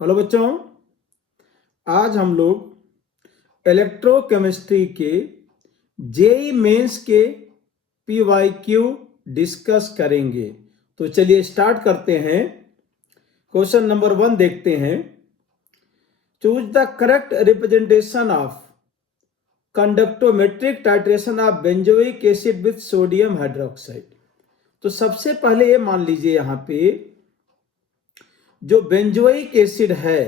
Hello बच्चों, आज हम लोग इलेक्ट्रोकेमिस्ट्री के जेई मेंस के PYQ डिस्कस करेंगे। तो चलिए स्टार्ट करते हैं। क्वेश्चन नंबर 1 देखते हैं। Choose the correct representation of conductometric titration of benzoic acid with sodium hydroxide. तो सबसे पहले ये मान लीजिए, यहाँ पे जो बेंजोइक एसिड है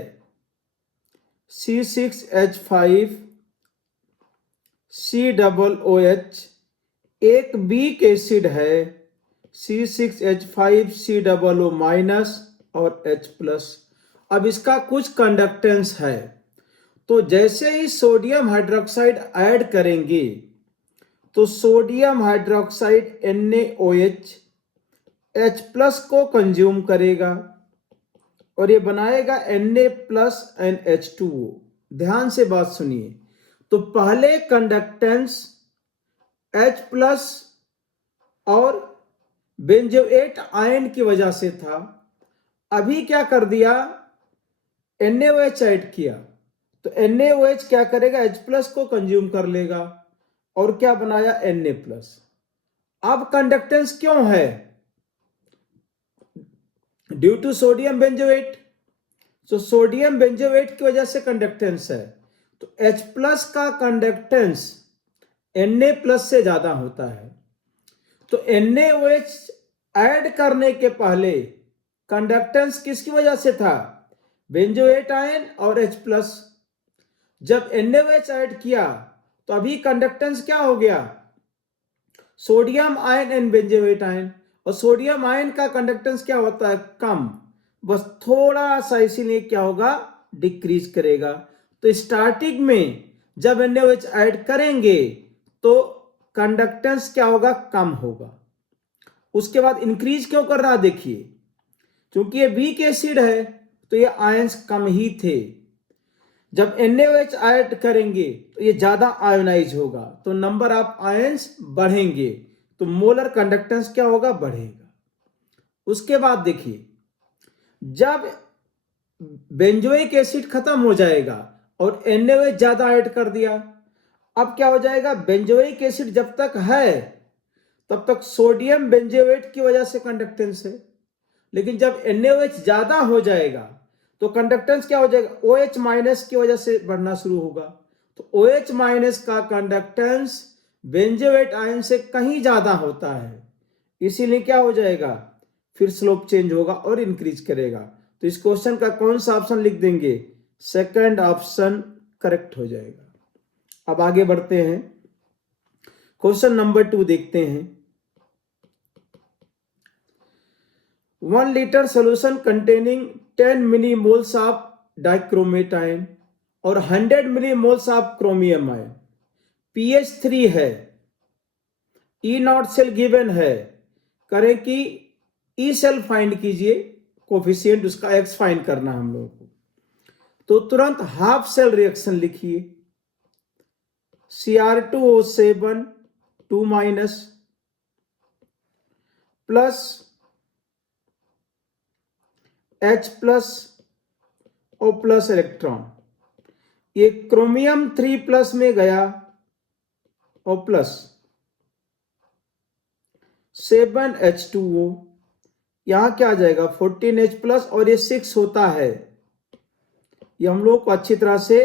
C6H5 COOH, एक वीक एसिड है C6H5 COO माइनस और H प्लस। अब इसका कुछ कंडक्टेंस है, तो जैसे ही सोडियम हाइड्रोक्साइड ऐड करेंगे तो sodium hydroxide NaOH H plus को कंज्यूम करेगा और ये बनाएगा Na प्लस NH2O। ध्यान से बात सुनिए। तो पहले कंडक्टेंस H प्लस और बेंजोएट आयन की वजह से था, अभी क्या कर दिया, NaOH ऐड किया तो NaOH क्या करेगा, H प्लस को कंज्यूम कर लेगा और क्या बनाया, Na प्लस। अब कंडक्टेंस क्यों है, ड्यू टू सोडियम बेंजोएट। तो सोडियम बेंजोएट की वजह से कंडक्टेंस है, तो H प्लस का कंडक्टेंस Na प्लस से ज्यादा होता है। तो NaOH ऐड करने के पहले कंडक्टेंस किसकी वजह से था, बेंजोएट आयन और H प्लस। जब NaOH ऐड किया तो अभी कंडक्टेंस क्या हो गया, sodium ion and benzoate ion. और सोडियम आयन का कंडक्टेंस क्या होता है, कम, बस थोड़ा सा, इसीलिए क्या होगा, डिक्रीज करेगा। तो स्टार्टिंग में जब NaOH ऐड करेंगे तो कंडक्टेंस क्या होगा, कम होगा। उसके बाद इंक्रीज क्यों कर रहा, देखिए, क्योंकि ये वीक एसिड है तो ये आयंस कम ही थे। जब NaOH ऐड करेंगे तो ये ज्यादा आयोनाइज होगा, तो नंबर ऑफ आयंस बढ़ेंगे, तो मोलर कंडक्टेंस क्या होगा, बढ़ेगा। उसके बाद देखिए, जब बेंजोइक एसिड खत्म हो जाएगा और NaOH ज्यादा ऐड कर दिया, अब क्या हो जाएगा, बेंजोइक एसिड जब तक है तब तक सोडियम बेंजोएट की वजह से कंडक्टेंस है, लेकिन जब NaOH ज्यादा हो जाएगा तो कंडक्टेंस क्या हो जाएगा, OH माइनस की वजह से बढ़ना शुरू होगा। तो OH माइनस का कंडक्टेंस बेंजोएट आयन से कहीं ज्यादा होता है, इसीलिए क्या हो जाएगा, फिर स्लोप चेंज होगा और इंक्रीज करेगा। तो इस क्वेश्चन का कौन सा ऑप्शन लिख देंगे, सेकंड ऑप्शन करेक्ट हो जाएगा। अब आगे बढ़ते हैं, क्वेश्चन नंबर 2 देखते हैं। 1 liter solution containing 10 millimoles of dichromate ion और 100 millimoles of chromium ion, pH 3 है, E नॉट सेल गिवन है, करें कि E सेल फाइंड कीजिए, कोफिशिएंट उसका X फाइंड करना हम लोगों को। तो तुरंत हाफ सेल रिएक्शन लिखिए, Cr2O7 2 minus plus H plus O plus electron, ये क्रोमियम 3 प्लस में गया O प्लस 7H2O, यहां क्या आ जाएगा 14H प्लस, और ये 6 होता है, ये हम लोग को अच्छी तरह से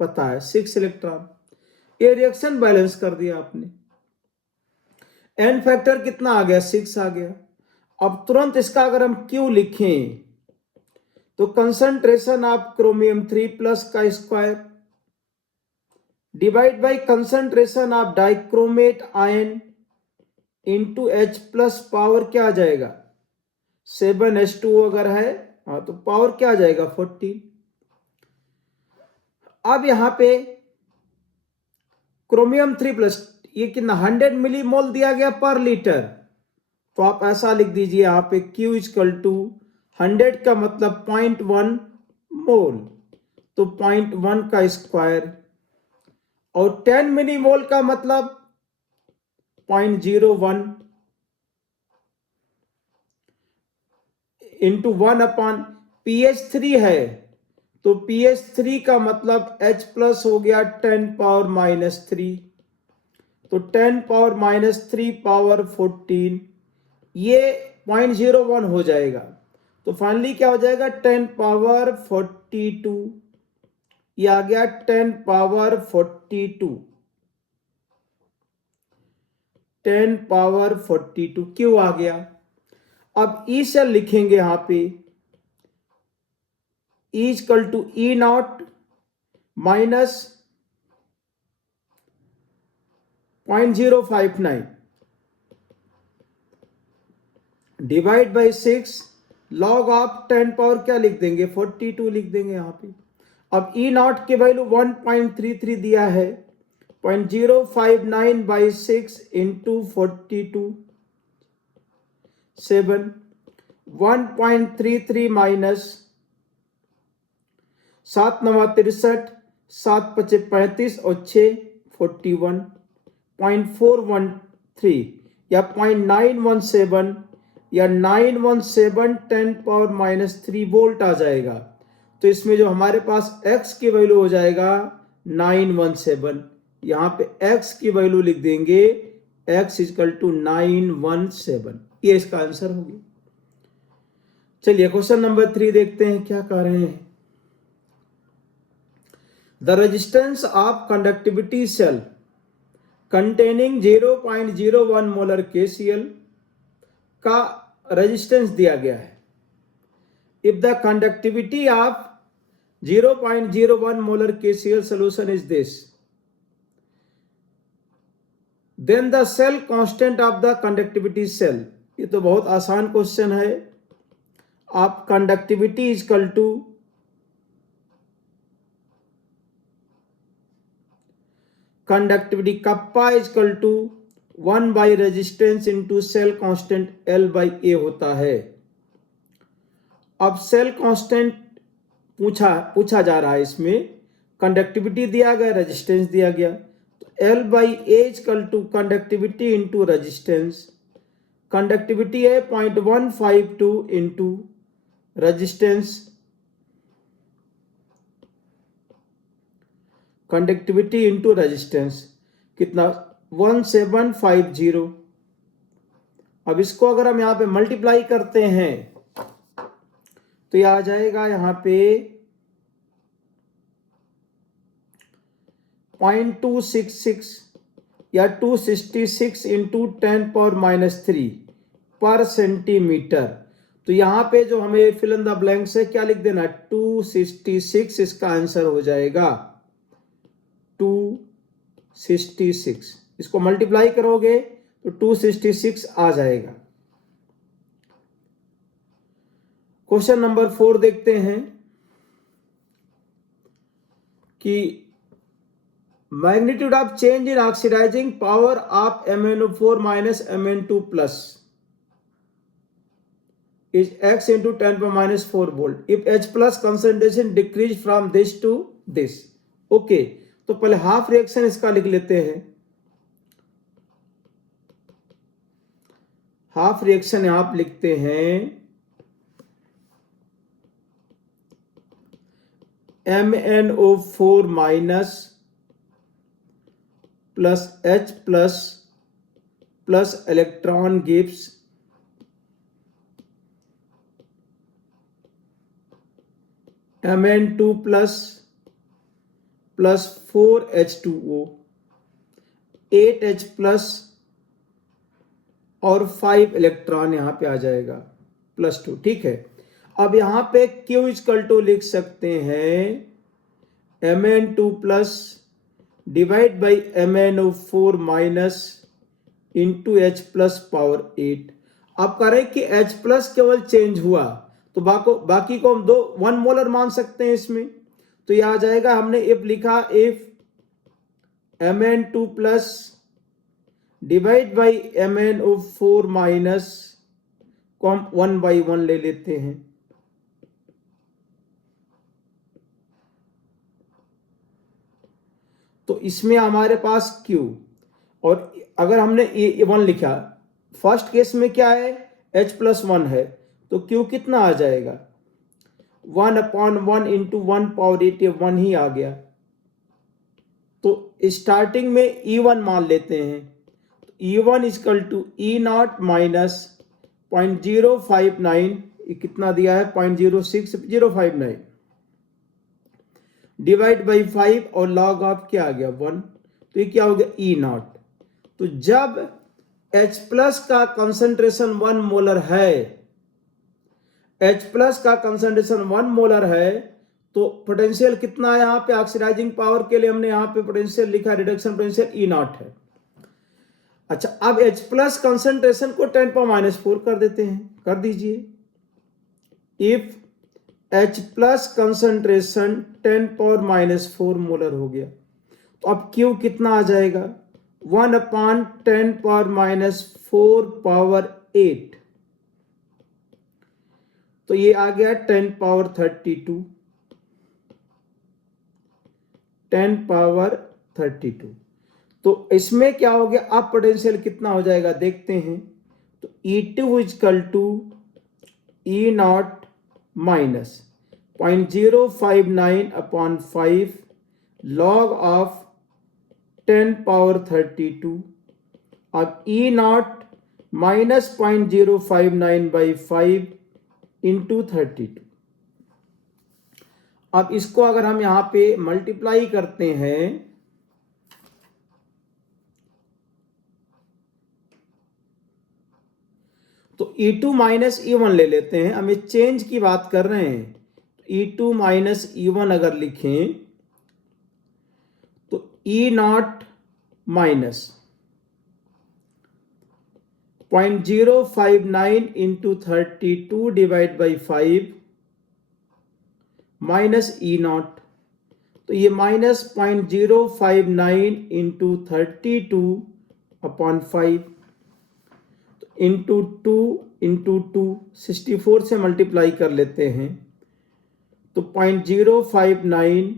पता है, 6 इलेक्ट्रॉन। ये रिएक्शन बैलेंस कर दिया आपने, एन फैक्टर कितना आ गया, 6 आ गया। अब तुरंत इसका अगर हम क्यू लिखें तो कंसंट्रेशन ऑफ क्रोमियम 3 प्लस का square divide by concentration of dichromate ion into H plus, power क्या आ जाएगा 7H2O अगर है, हाँ, तो पावर क्या आ जाएगा 14। अब यहां पे क्रोमियम 3 प्लस, ये कितना 100 मिलीमोल दिया गया पर लीटर, तो आप ऐसा लिख दीजिए यहां पे Q इक्वल टू 100 का मतलब 0.1 मोल, तो 0.1 का स्क्वायर, और 10 मिलीमोल का मतलब 0.01 इंटू 1 अपॉन pH 3 है तो pH3 का मतलब H प्लस हो गया 10⁻³ तो 10⁻³ पावर 14 ये 0.01 हो जाएगा। तो फाइनली क्या हो जाएगा 10⁻42 ये आ गया 10⁻42 10⁻42 क्यों आ गया। अब ई सेल लिखेंगे यहां पे E=E0 minus 0.059 divide by 6 log of 10 power क्या लिख देंगे 42 लिख देंगे यहां पे। अब E0 की वैल्यू 1.33 दिया है 0.059 बाई 6 इंटू 42 7 1.33 माइनस 7 9 63 7 5 35 और 6 41 0.413 या 0.917 या 917 10⁻³ वोल्ट आ जाएगा। तो इसमें जो हमारे पास x की वैल्यू हो जाएगा 917 यहां पे x की वैल्यू लिख देंगे x = 917 ये इसका आंसर होगी। चलिए क्वेश्चन नंबर 3 देखते हैं क्या कह रहे हैं। The resistance of conductivity cell containing 0.01 molar KCl का रेजिस्टेंस दिया गया है। If the conductivity of 0.01 molar KCl solution is this, then the cell constant of the conductivity cell, ये तो बहुत आसान क्वेश्चन है। आप conductivity equal to conductivity kappa equal to 1 by resistance into cell constant L/A होता है। अब cell constant पूछा जा रहा है, इसमें कंडक्टिविटी दिया गया रेजिस्टेंस दिया गया तो L/A equal to conductivity into resistance. Conductivity है 0.152 into resistance conductivity into resistance कितना 1750। अब इसको अगर हम यहां पे मल्टीप्लाई करते हैं तो ये आ जाएगा यहां पे 0.266 या 266 इंटू 10⁻³ पर सेंटीमीटर। तो यहां पे जो हमें फिल इन द ब्लैंक्स है क्या लिख देना 266 इसका आंसर हो जाएगा 266। इसको मल्टीप्लाई करोगे तो 266 आ जाएगा। क्वेश्चन नंबर 4 देखते हैं कि magnitude of change in oxidising power of MnO4 minus Mn2 plus is x into 10⁻⁴ volt if H plus concentration decrease from this to this। Okay तो पहले हाफ रिएक्शन इसका लिख लेते हैं। हाफ रिएक्शन यहां आप लिखते हैं MnO4 minus plus H plus electron gives Mn2 plus 4H2O 8H plus और 5 इलेक्ट्रॉन यहां पे आ जाएगा +2। ठीक है, अब यहां पे Q = लिख सकते हैं Mn2 plus divide by MnO4 minus into H plus power 8। आप कह रहे हैं कि H प्लस केवल चेंज हुआ तो बाकी को हम 1 मोलर मान सकते हैं इसमें। तो यह आ जाएगा, हमने इफ लिखा if Mn2 plus divide by MnO4 minus को हम 1/1 ले लेते हैं। तो इसमें हमारे पास Q और अगर हमने A1 लिखा, फर्स्ट केस में क्या है H + 1 है तो Q कितना आ जाएगा 1/1 इंटू 1 पावर 8, ये 1 ही आ गया। तो स्टार्टिंग में E1 मान लेते हैं। E1 is equal to E0 minus 0.059, ये कितना दिया है 0.06059 डिवाइड बाई 5 और लॉग ऑफ क्या आ गया 1, तो ये क्या हो गया E0। तो जब H प्लस का कंसंट्रेशन 1 मोलर है, H प्लस का कंसंट्रेशन 1 मोलर है, तो पोटेंशियल कितना है यहाँ पे, ऑक्सीडाइजिंग पावर के लिए हमने यहाँ पे पोटेंशियल लिखा, रिडक्शन पोटेंशियल E0 है। अच्छा, अब H प्लस कंसंट्रेशन को 10⁻⁴ कर देते हैं, कर दीजिए। If H plus concentration 10⁻⁴ molar हो गया, तो अब Q कितना आ जाएगा 1/10⁻⁴ पावर 8, तो ये आ गया 10⁻32, 10⁻32। तो इसमें क्या हो गया, अब पोटेंशियल कितना हो जाएगा देखते हैं। तो E2 equal to E0 minus 0.059/5 log of 10⁻32। अब E0 माइनस 0.059/5 इंटू 32। अब इसको अगर हम यहां पे मल्टीप्लाई करते हैं, तो E2 माइनस E1 ले लेते हैं, हम ये चेंज की बात कर रहे हैं। E2 माइनस E1 अगर लिखें तो E0 minus 0.059 into 32 divide by 5 minus E0, तो ये माइनस 0.059 इंटू 32/5 इंटू 2 इंटू 2 64 से मल्टीप्लाई कर लेते हैं, तो 0.059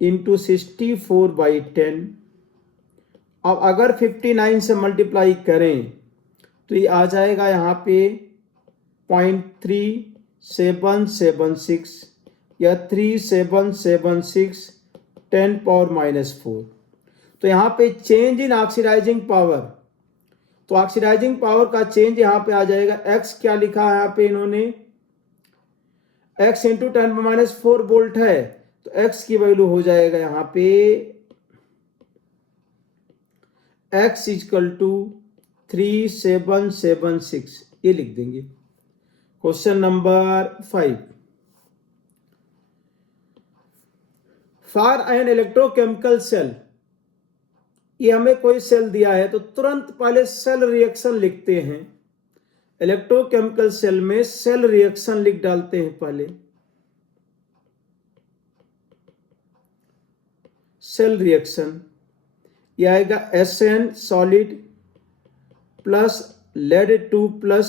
इंटू 64/10। अब अगर 59 से मल्टीप्लाई करें तो ये आ जाएगा यहाँ पे 0.3776 या 3776 10⁻⁴। तो यहाँ पे चेंज इन ऑक्सीडाइजिंग पावर, तो ऑक्सीडाइजिंग पावर का चेंज यहाँ पे आ जाएगा। x क्या लिखा है यहाँ पे इन्होंने, x इंटू 10⁻⁴ वोल्ट है, तो x की वैल्यू हो जाएगा यहाँ पे x इजकल टू 3776, ये लिख देंगे। Question number 5, for an electrochemical cell, ये हमें कोई सेल दिया है तो तुरंत पहले सेल रिएक्शन लिखते हैं। इलेक्ट्रोकेमिकल सेल में सेल रिएक्शन लिख डालते हैं पहले। सेल रिएक्शन ये आएगा SN solid plus lead-2 plus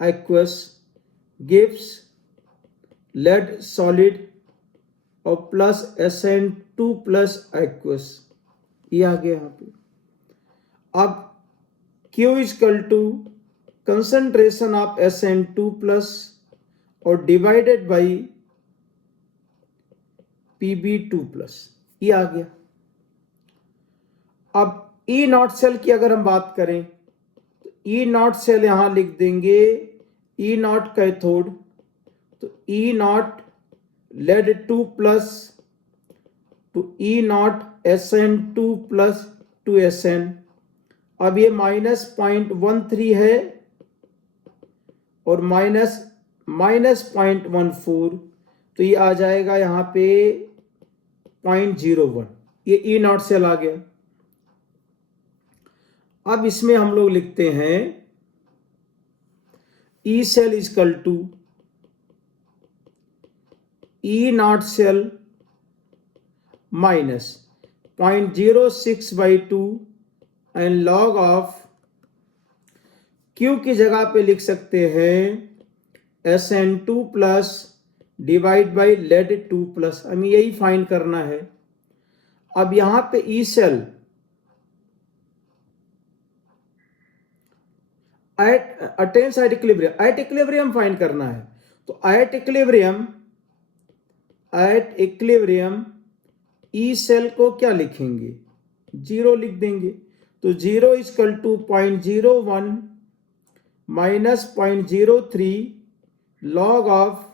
aqueous gives lead solid और प्लस SN2 प्लस एक्वस, ये आ गया यहाँ पे। अब Q equal to concentration of SN2 plus और डिवाइडेड बाई Pb2 प्लस, ये आ गया। अब E0 सेल की अगर हम बात करें तो E0 सेल यहां लिख देंगे, E0 कैथोड, तो E0 lead-2 plus two E0 SN2 plus 2SN। अब ये माइनस 0.13 है और माइनस 0.14, तो ये आ जाएगा यहाँ पे 0.01, ये E0 सेल आ गया। अब इसमें हम लोग लिखते हैं E cell equal to E0 cell minus 0.06/2 and log of Q की जगह पे लिख सकते हैं SN2 plus divide by lead-2 plus, हमें यही फाइंड करना है। अब यहां पे E cell at attains at equilibrium, at equilibrium find करना है, तो एट इक्विलिब्रियम ई सेल को क्या लिखेंगे, 0 लिख देंगे। तो 0 equal to 0.01 minus 0.03 log of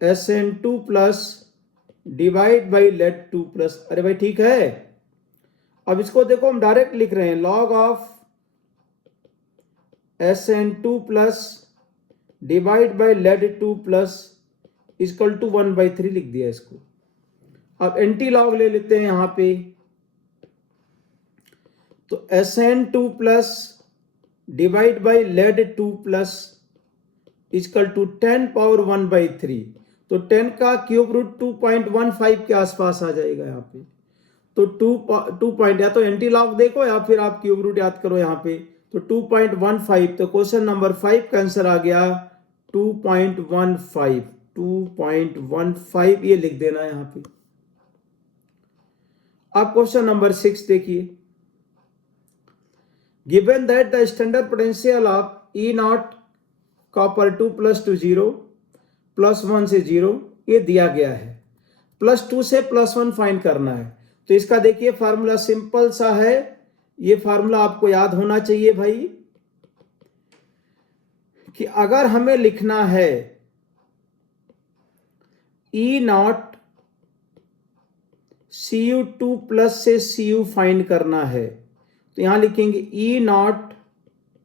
SN2 plus divide by lead 2 plus. अरे भाई ठीक है, अब इसको देखो हम डायरेक्ट लिख रहे हैं, log of SN2 plus divide by lead 2 plus equal to 1/3 लिख दिया इसको। अब एंटी लॉग ले लेते हैं यहां पे, तो SN2 plus divide by lead 2 plus equal to 10 power 1/3। तो 10 का क्यूब रूट 2.15 के आसपास आ जाएगा यहाँ पे। तो 2 पॉइंट, या तो एंटी लॉग देखो या फिर आप क्यूब रूट याद करो यहाँ पे। तो 2.15, तो क्वेश्चन नंबर 5 का आंसर आ गया 2.15। 2.15 ये लिख देना यहाँ पे। अब क्वेश्चन नंबर 6 देखिए, given that the standard potential of E not copper 2 plus 2 0 plus 1 से 0 ये दिया गया है, प्लस 2 से प्लस 1 फाइंड करना है। तो इसका देखिए फार्मूला सिंपल सा है, ये फार्मूला आपको याद होना चाहिए भाई, कि अगर हमें लिखना है ई नॉट Cu2 प्लस से Cu फाइंड करना है, तो यहां लिखेंगे ई नॉट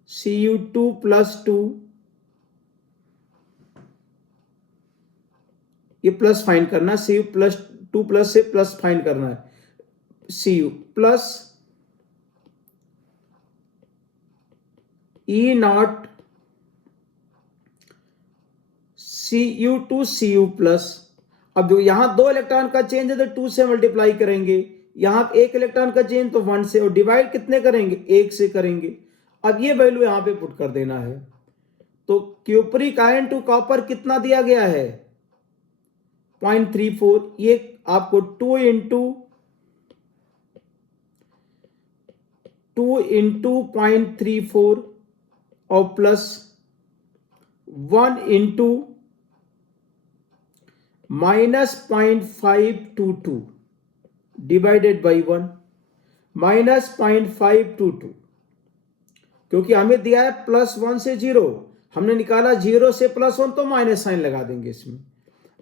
Cu2 प्लस 2, ये प्लस फाइंड करना, Cu प्लस 2 प्लस से प्लस फाइंड करना है, Cu plus E not Cu2 Cu plus. अब जो यहां 2 इलेक्ट्रॉन का चेंज है तो 2 से मल्टीप्लाई करेंगे, यहां 1 इलेक्ट्रॉन का चेंज तो 1 से, और डिवाइड कितने करेंगे, 1 से करेंगे। अब ये वैल्यू यहां पे पुट कर देना है। तो क्यूपरिक आयन टू कॉपर कितना दिया गया है, 0.34। ये आपको 2 इंटू 0.34 और plus 1 into minus 0.522 divided by 1, minus 0.522, क्योंकि हमें दिया है प्लस 1 से 0, हमने निकाला 0 से प्लस 1 तो माइनस साइन लगा देंगे इसमें।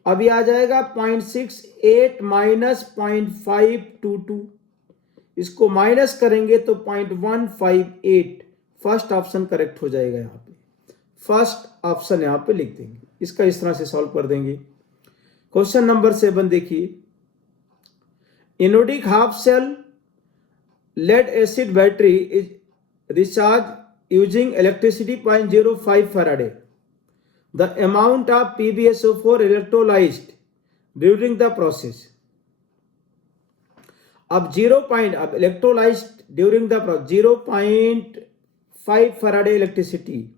अब ये आ जाएगा 0.68 माइनस 0.522, इसको माइनस करेंगे तो 0.158। फर्स्ट ऑप्शन करेक्ट हो जाएगा, यहाँ पे फर्स्ट ऑप्शन यहाँ पे लिख देंगे, इसका इस तरह से सॉल्व कर देंगे। क्वेश्चन नंबर 7 देखिए, anodic half cell lead acid battery is recharge using electricity 0.05 faraday. The amount of PbSO4 electrolyzed during the process. अब 0. अब electrolyzed during the process 0.5 Faraday electricity.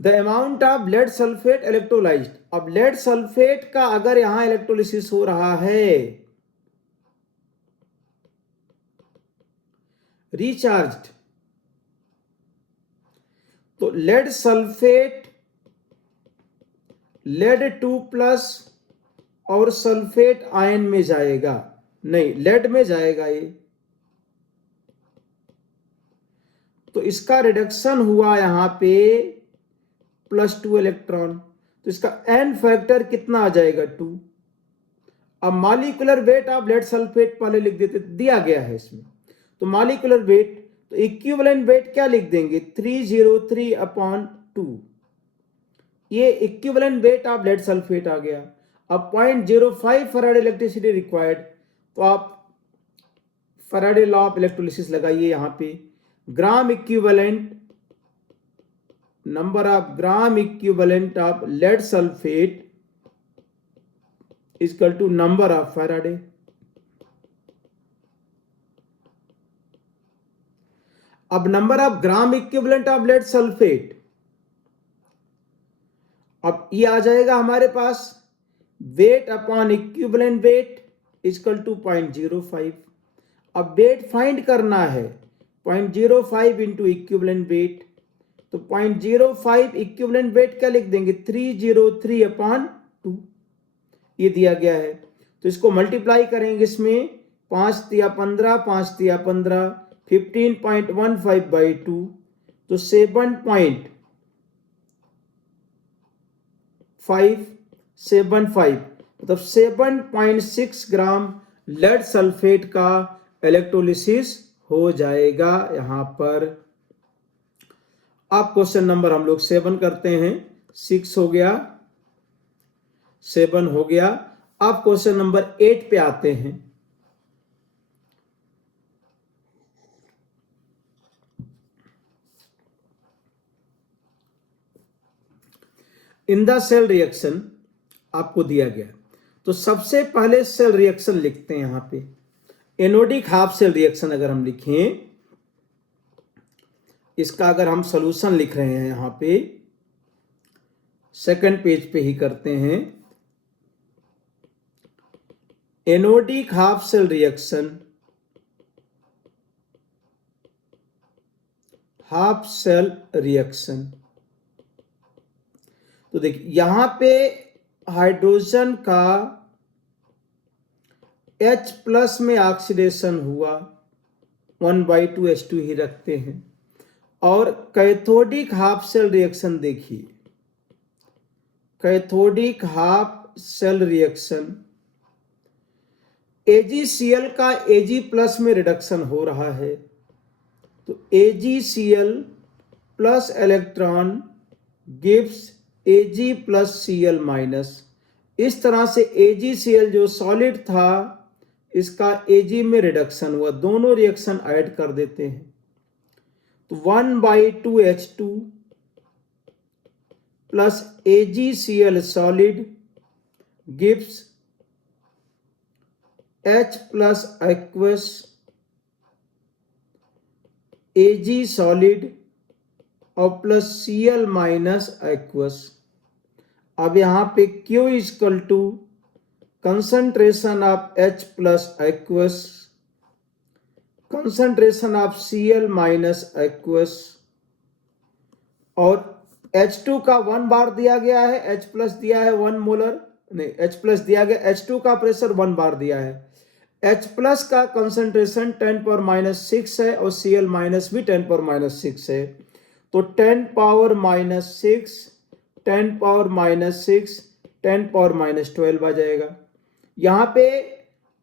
The amount of lead sulfate electrolyzed. अब lead sulfate का अगर यहां electrolysis हो रहा है, recharged, तो लेड सल्फेट लेड 2 प्लस और सल्फेट आयन में जाएगा, नहीं लेड में जाएगा ये, तो इसका रिडक्शन हुआ यहां पे +2 इलेक्ट्रॉन, तो इसका एन फैक्टर कितना आ जाएगा 2। अब molecular weight of lead sulphate पहले लिख देते, दिया गया है इसमें, तो मॉलिक्यूलर वेट, तो इक्विवेलेंट वेट क्या लिख देंगे 303/2, ये equivalent weight of lead sulphate आ गया। अब 0.05 फैराडे इलेक्ट्रिसिटी रिक्वायर्ड, तो आप फैराडे लॉ ऑफ इलेक्ट्रोलिसिस लगाइए यहां पे, gram equivalent, number of gram equivalent of lead sulphate equal to number of Faraday. अब number of gram equivalent of lead sulphate, अब ये आ जाएगा हमारे पास weight upon equivalent weight equal to 0.05। अब वेट फाइंड करना है 0.05 इंटू इक्विवेलेंट वेट, तो 0.05 इक्विवेलेंट वेट क्या लिख देंगे 303/2 ये दिया गया है। तो इसको मल्टीप्लाई करेंगे इसमें 5 तिया 15 5 तिया 15 15.15/2 तो 7.575 मतलब 7.6 ग्राम लेड सल्फेट का इलेक्ट्रोलिसिस हो जाएगा। यहां पर अब क्वेश्चन नंबर हम लोग 7 करते हैं। 6 हो गया, 7 हो गया। अब क्वेश्चन नंबर 8 पे आते हैं। इन द सेल रिएक्शन आपको दिया गया, तो सबसे पहले सेल रिएक्शन लिखते हैं। यहां पे एनोडिक हाफ सेल रिएक्शन अगर हम लिखें, इसका अगर हम सॉल्यूशन लिख रहे हैं यहां पे सेकंड पेज पे ही करते हैं। Anodic half cell reaction, half cell reaction. तो देखिए यहां पे हाइड्रोजन का H+ में ऑक्सीडेशन हुआ 1/2H2 ही रखते हैं। और कैथोडिक हाफ सेल रिएक्शन देखिए, cathodic half cell reaction AgCl का Ag+ में रिडक्शन हो रहा है। तो AgCl plus electron gives Ag+Cl-। इस तरह से AgCl जो सॉलिड था इसका Ag में रिडक्शन हुआ, दोनों रिएक्शन ऐड कर देते हैं। तो 1/2H2 plus AgCl solid gives H+ aqueous, Ag solid और प्लस Cl माइनस aqueous। अब यहां पे Q equal to concentration of H+ aqueous, concentration of Cl minus aqueous, और H2 का 1 बार दिया गया है, H+ दिया है 1 मोलर, नहीं H+ दिया गया, H2 का प्रेशर 1 बार दिया है। H+ का कंसंट्रेशन 10⁻6 है और Cl माइनस भी 10⁻6 है। तो 10⁻6 10⁻6 10⁻12 आ जाएगा। यहां पे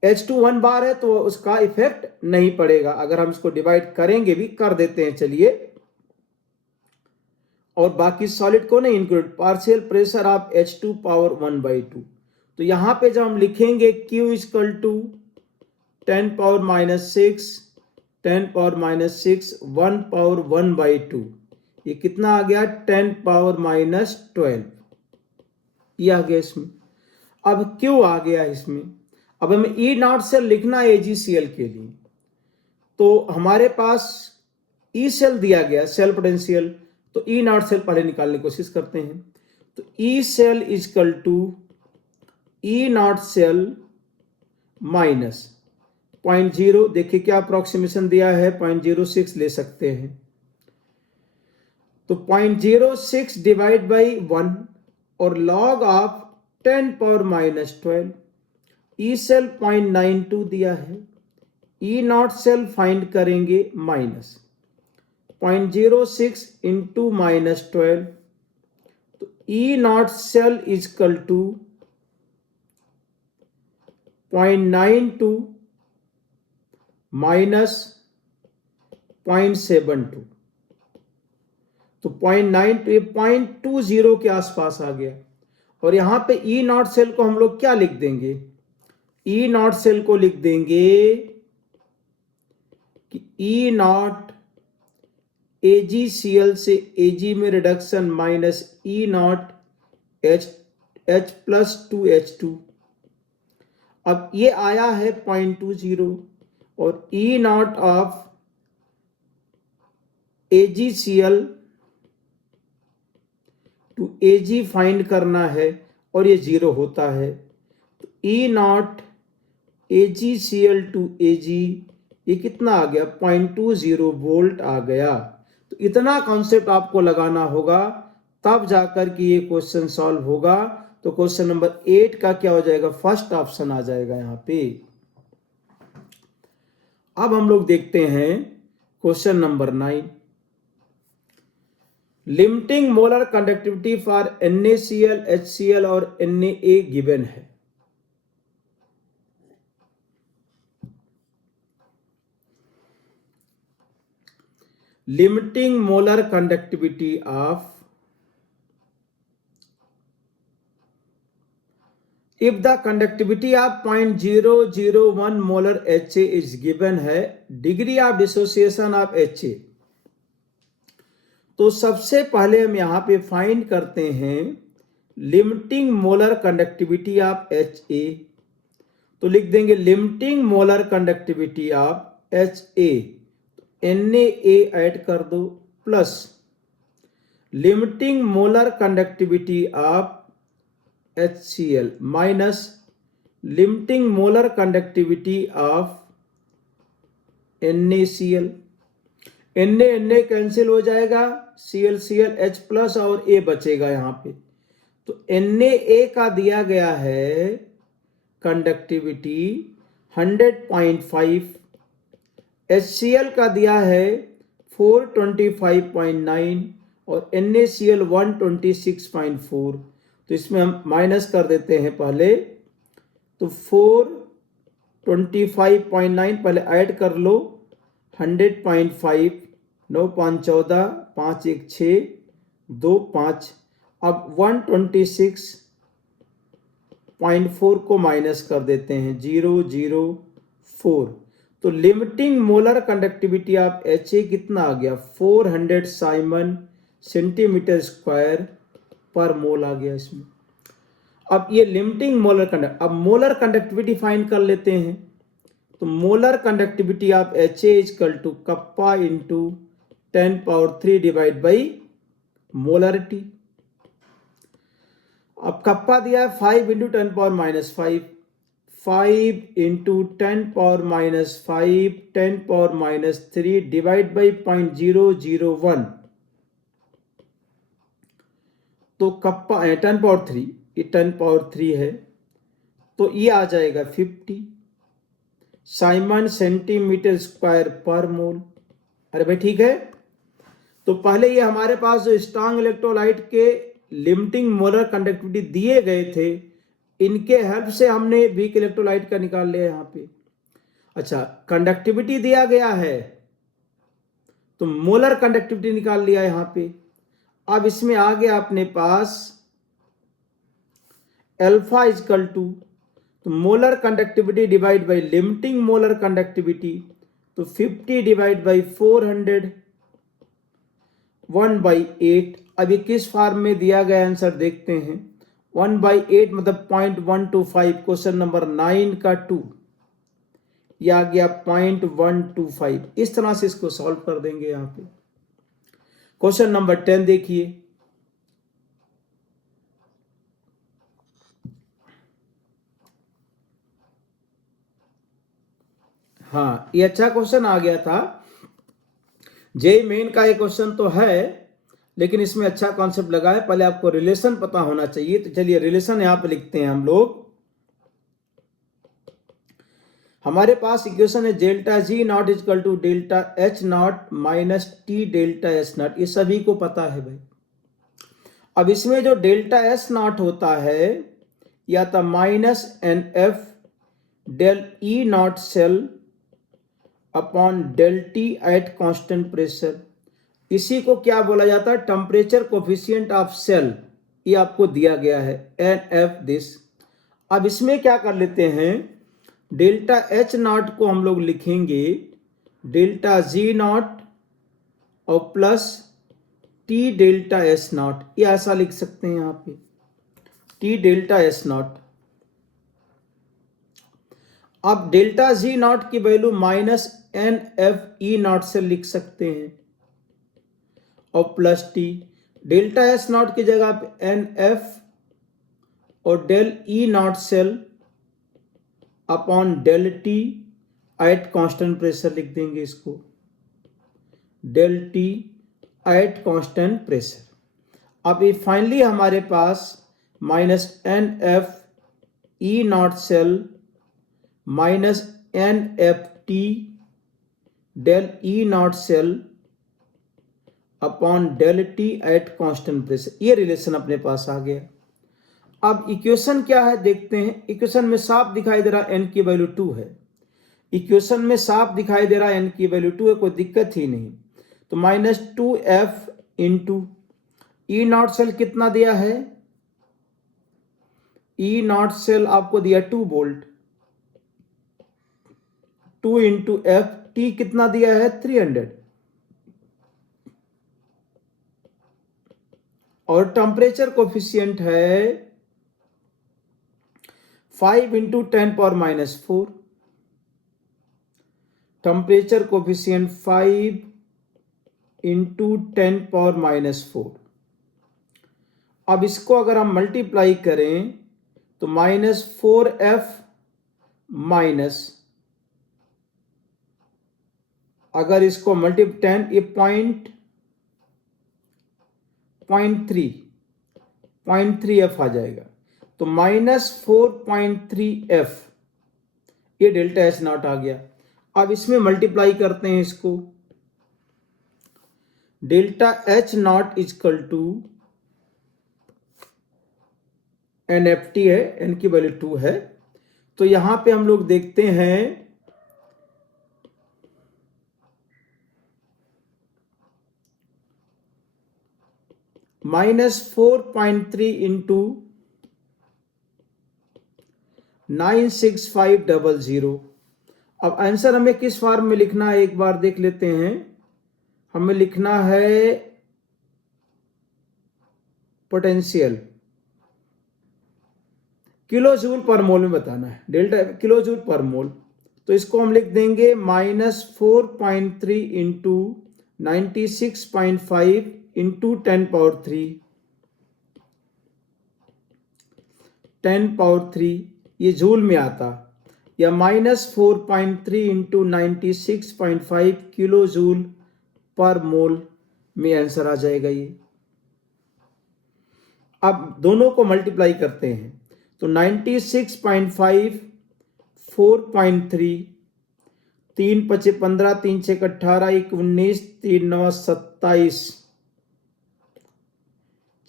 H2 1 बार है तो उसका इफेक्ट नहीं पड़ेगा। अगर हम इसको डिवाइड करेंगे भी, कर देते हैं चलिए, और बाकी सॉलिड को नहीं include, partial pressure of H2 power 1/2। तो यहां पे जब हम लिखेंगे Q इक्वल टू 10⁻6 10⁻6 1/2, ये कितना आ गया 10⁻12 ये आ गया इसमें। अब Q आ गया इसमें। अब हमें E0 सेल लिखना है AgCl के लिए। तो हमारे पास E सेल दिया गया, सेल पोटेंशियल, तो E0 सेल पहले निकालने की कोशिश करते हैं। तो E cell equal to E0 cell minus 0.0, देखिए क्या अप्रोक्सीमेशन दिया है, 0.06 ले सकते हैं। तो 0.06 डिवाइड बाई 1 और लॉग ऑफ 10⁻12। ई सेल 0.92 दिया है, E0 सेल फाइंड करेंगे माइनस 0.06 इंटू -12। तो E0 cell equal to 0.92 minus 0.72, तो 0.20 के आसपास आ गया। और यहां पे E0 सेल को हम लोग क्या लिख देंगे, E0 सेल को लिख देंगे कि E0 AgCl से Ag में रिडक्शन माइनस E0 H+2H2। अब ये आया है 0.20 और E0 of AgCl to Ag find करना है और ये 0 होता है। तो E0 AgCl टू Ag ये कितना आ गया 0.20 वोल्ट आ गया। तो इतना कॉन्सेप्ट आपको लगाना होगा, तब जाकर कि ये क्वेश्चन सॉल्व होगा। तो क्वेश्चन नंबर 8 का क्या हो जाएगा, फर्स्ट ऑप्शन आ जाएगा यहाँ पे। अब हम लोग देखते हैं question number 9। Limiting molar conductivity for NaCl, HCl और Na गिवन है। Limiting molar conductivity of, if the conductivity of 0.001 molar Ha is given है, degree of dissociation of Ha, तो सबसे पहले हम यहां पे फाइंड करते हैं limiting molar conductivity of Ha। तो लिख देंगे limiting molar conductivity of Ha, Na add कर दो, plus limiting molar conductivity of HCl minus limiting molar conductivity of NaCl। Na cancel हो जाएगा, Cl H प्लस और A बचेगा यहां पे। तो Na का दिया गया है कंडक्टिविटी 100.5, HCl का दिया है 425.9 और NaCl 126.4। तो इसमें हम माइनस कर देते हैं पहले, तो 425.9 पहले ऐड कर लो, 100.5, 9 5 14, 5 1 6, 2 5, अब 126.4 को माइनस कर देते हैं, 004। तो limiting molar conductivity of Ha कितना आ गया, 400 साइमन सेंटीमीटर स्क्वायर पर मोल आ गया इसमें। अब ये लिमिटिंग मोलर अब मोलर कंडक्टिविटी फाइंड कर लेते हैं। तो molar conductivity of Ha equal to kappa into 10³ divide by molarity. अब कप्पा दिया है 5 इंटू 10⁻⁵, 5 इंटू 10⁻⁵, 10⁻³ डिवाइड बाई 0.001। तो कप्पा 10⁻3, ये 10⁻3 है, तो ये आ जाएगा 50 साइमन सेंटीमीटर स्क्वायर पर मोल। अरे भाई ठीक है। तो पहले ये हमारे पास जो स्ट्रांग इलेक्ट्रोलाइट के लिमिटिंग मोलर कंडक्टिविटी दिए गए थे, इनके हेल्प से हमने वीक इलेक्ट्रोलाइट का निकाल लिया यहाँ पे। अच्छा, कंडक्टिविटी दिया गया है तो मोलर कंडक्टिविटी निकाल लिया यहाँ पे। अब इसमें आ गया अपने पास अल्फा इक्वल टू, तो molar conductivity divide by limiting molar conductivity, तो 50 डिवाइड बाई 400 1/8। अभी किस फॉर्म में दिया गया आंसर देखते हैं। 1/8 मतलब 0.125, क्वेश्चन नंबर 9 का 2, यह आ गया 0.125। इस तरह से इसको सॉल्व कर देंगे यहां पे। क्वेश्चन नंबर 10 देखिए। हाँ, ये अच्छा क्वेश्चन आ गया था। जेई मेन का ये क्वेश्चन तो है, लेकिन इसमें अच्छा कॉन्सेप्ट लगा है। पहले आपको रिलेशन पता होना चाहिए। तो चलिए रिलेशन यहां पे लिखते हैं हम लोग। हमारे पास इक्वेशन है delta G naught equal to delta H naught minus T delta S naught. ये सभी को पता है भाई। अब इसमें जो डेल्टा S नॉट होता है या तो minus NF del E naught cell upon del T at constant pressure. इसी को क्या बोला जाता है, टेम्परेचर कोफिशिएंट ऑफ सेल। ये आपको दिया गया है NF दिस। अब इसमें क्या कर लेते हैं, डेल्टा H नॉट को हम लोग लिखेंगे डेल्टा G नॉट और plus T delta S naught. ये ऐसा लिख सकते हैं यहां पे, T डेल्टा S नॉट। अब डेल्टा G नॉट की value minus NF E naught से लिख सकते हैं और plus T। Delta S naught की जगह पे NF और del E naught cell upon del T at constant pressure लिख देंगे इसको, del T at constant pressure. अब ये फाइनली हमारे पास minus N F E naught cell minus N F T del E naught cell upon del T at constant pressure, ये relation अपने पास आ गया। अब इक्वेशन क्या है देखते हैं। इक्वेशन में साफ दिखाई दे रहा है एन की वैल्यू 2 है। इक्वेशन में साफ दिखाई दे रहा है एन की वैल्यू 2 है, कोई दिक्कत ही नहीं। तो minus 2f into E naught cell कितना दिया है, ई नॉट सेल आपको दिया 2 वोल्ट, 2 इंटू एफ टी कितना दिया है 300, और टेम्परेचर कोफिशिएंट है 5 इंटू 10⁻⁻⁴। Temperature coefficient 5 into 10⁻⁻⁴। अब इसको अगर हम मल्टीप्लाई करें तो -4f माइनस, अगर इसको मल्टीप्लाई 10, ये 0.3f आ जाएगा। तो -4.3f, ये डेल्टा एच नॉट आ गया। अब इसमें मल्टीप्लाई करते हैं इसको, delta H naught equal to N F T है, एन की वैल्यू 2 है। तो यहां पे हम लोग देखते हैं -4.3 इंटू 96500। अब आंसर हमें किस फॉर्म में लिखना है एक बार देख लेते हैं। हमें लिखना है पोटेंशियल किलो जूल पर मोल में बताना है, डेल्टा किलो जूल पर मोल। तो इसको हम लिख देंगे -4.3 इंटू 96.5 इंटू 10⁻3, ये जूल में आता, या -4.3 इंटू 96.5 किलो जूल पर मोल में आंसर आ जाएगा ये। अब दोनों को मल्टीप्लाई करते हैं तो 96.5 4.3, 3 × 5 = 15, 3 × 6 = 18, 1 × 19, 3 × 9 = 27,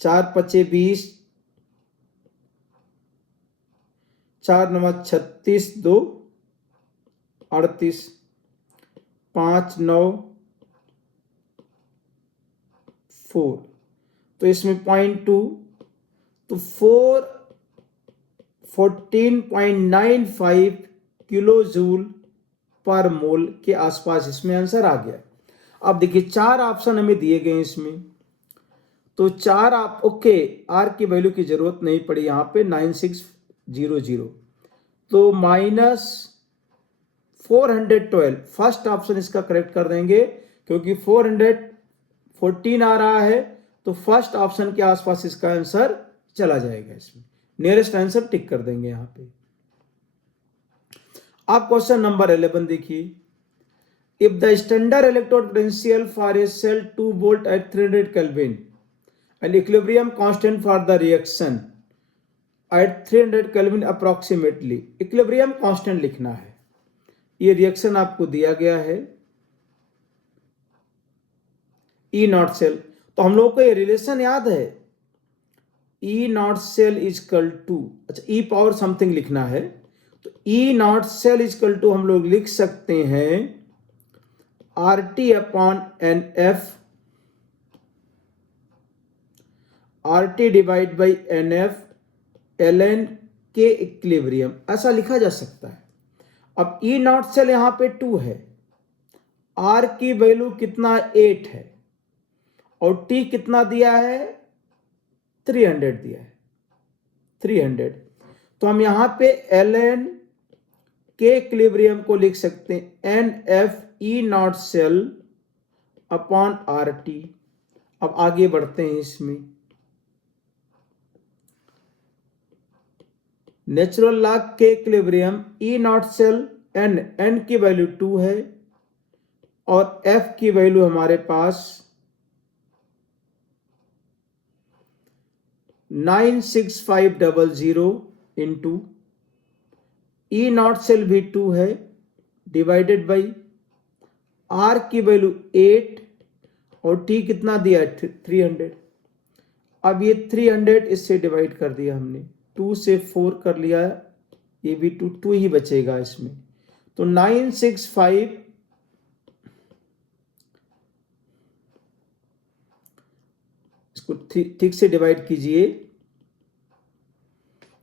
4 × 5 = 20, 4 × 9 = 36, 2 = 38, 5 × 9 = 4। तो इसमें 0.2, तो 14.95 किलो जूल पर मोल के आसपास इसमें आंसर आ गया। अब देखिए 4 ऑप्शन हमें दिए गए इसमें, तो 4 आप ओके, आर की वैल्यू की जरूरत नहीं पड़ी यहां पे 9600। तो -412 फर्स्ट ऑप्शन इसका करेक्ट कर देंगे, क्योंकि 414 आ रहा है, तो फर्स्ट ऑप्शन के आसपास इसका आंसर चला जाएगा। इसमें नियरेस्ट आंसर टिक कर देंगे यहां पे। आप क्वेश्चन नंबर 11 देखिए। If the standard electrode potential for a cell 2 volt at 300 kelvin and equilibrium constant for the reaction at 300 kelvin approximately, equilibrium constant लिखना है। ये रिएक्शन आपको दिया गया है ई नॉट सेल। तो हम लोग को ये रिलेशन याद है, E naught cell equal to, अच्छा ई पावर समथिंग लिखना है, तो E naught cell equal to हम लोग लिख सकते हैं R T upon N F, R T divide by N F L N K equilibrium, ऐसा लिखा जा सकता है। अब ई नॉट सेल यहां पे 2 है, आर की वैल्यू कितना 8 है, और टी कितना दिया है 300 दिया है 300। तो हम यहां पे एल एन के इक्विलिब्रियम को लिख सकते हैं N F E naught cell upon R T. अब आगे बढ़ते हैं इसमें, natural log K equilibrium E naught cell N की वैल्यू 2 है और एफ की वैल्यू हमारे पास 96500 इंटू ई नॉट सेल भी 2 है डिवाइडेड बाई आर की वैल्यू 8 और टी कितना दिया है 300। अब ये 300 इससे डिवाइड कर दिया हमने, 2 से 4 कर लिया, ये भी 2 ही बचेगा इसमें। तो 965 इसको ठीक से डिवाइड कीजिए।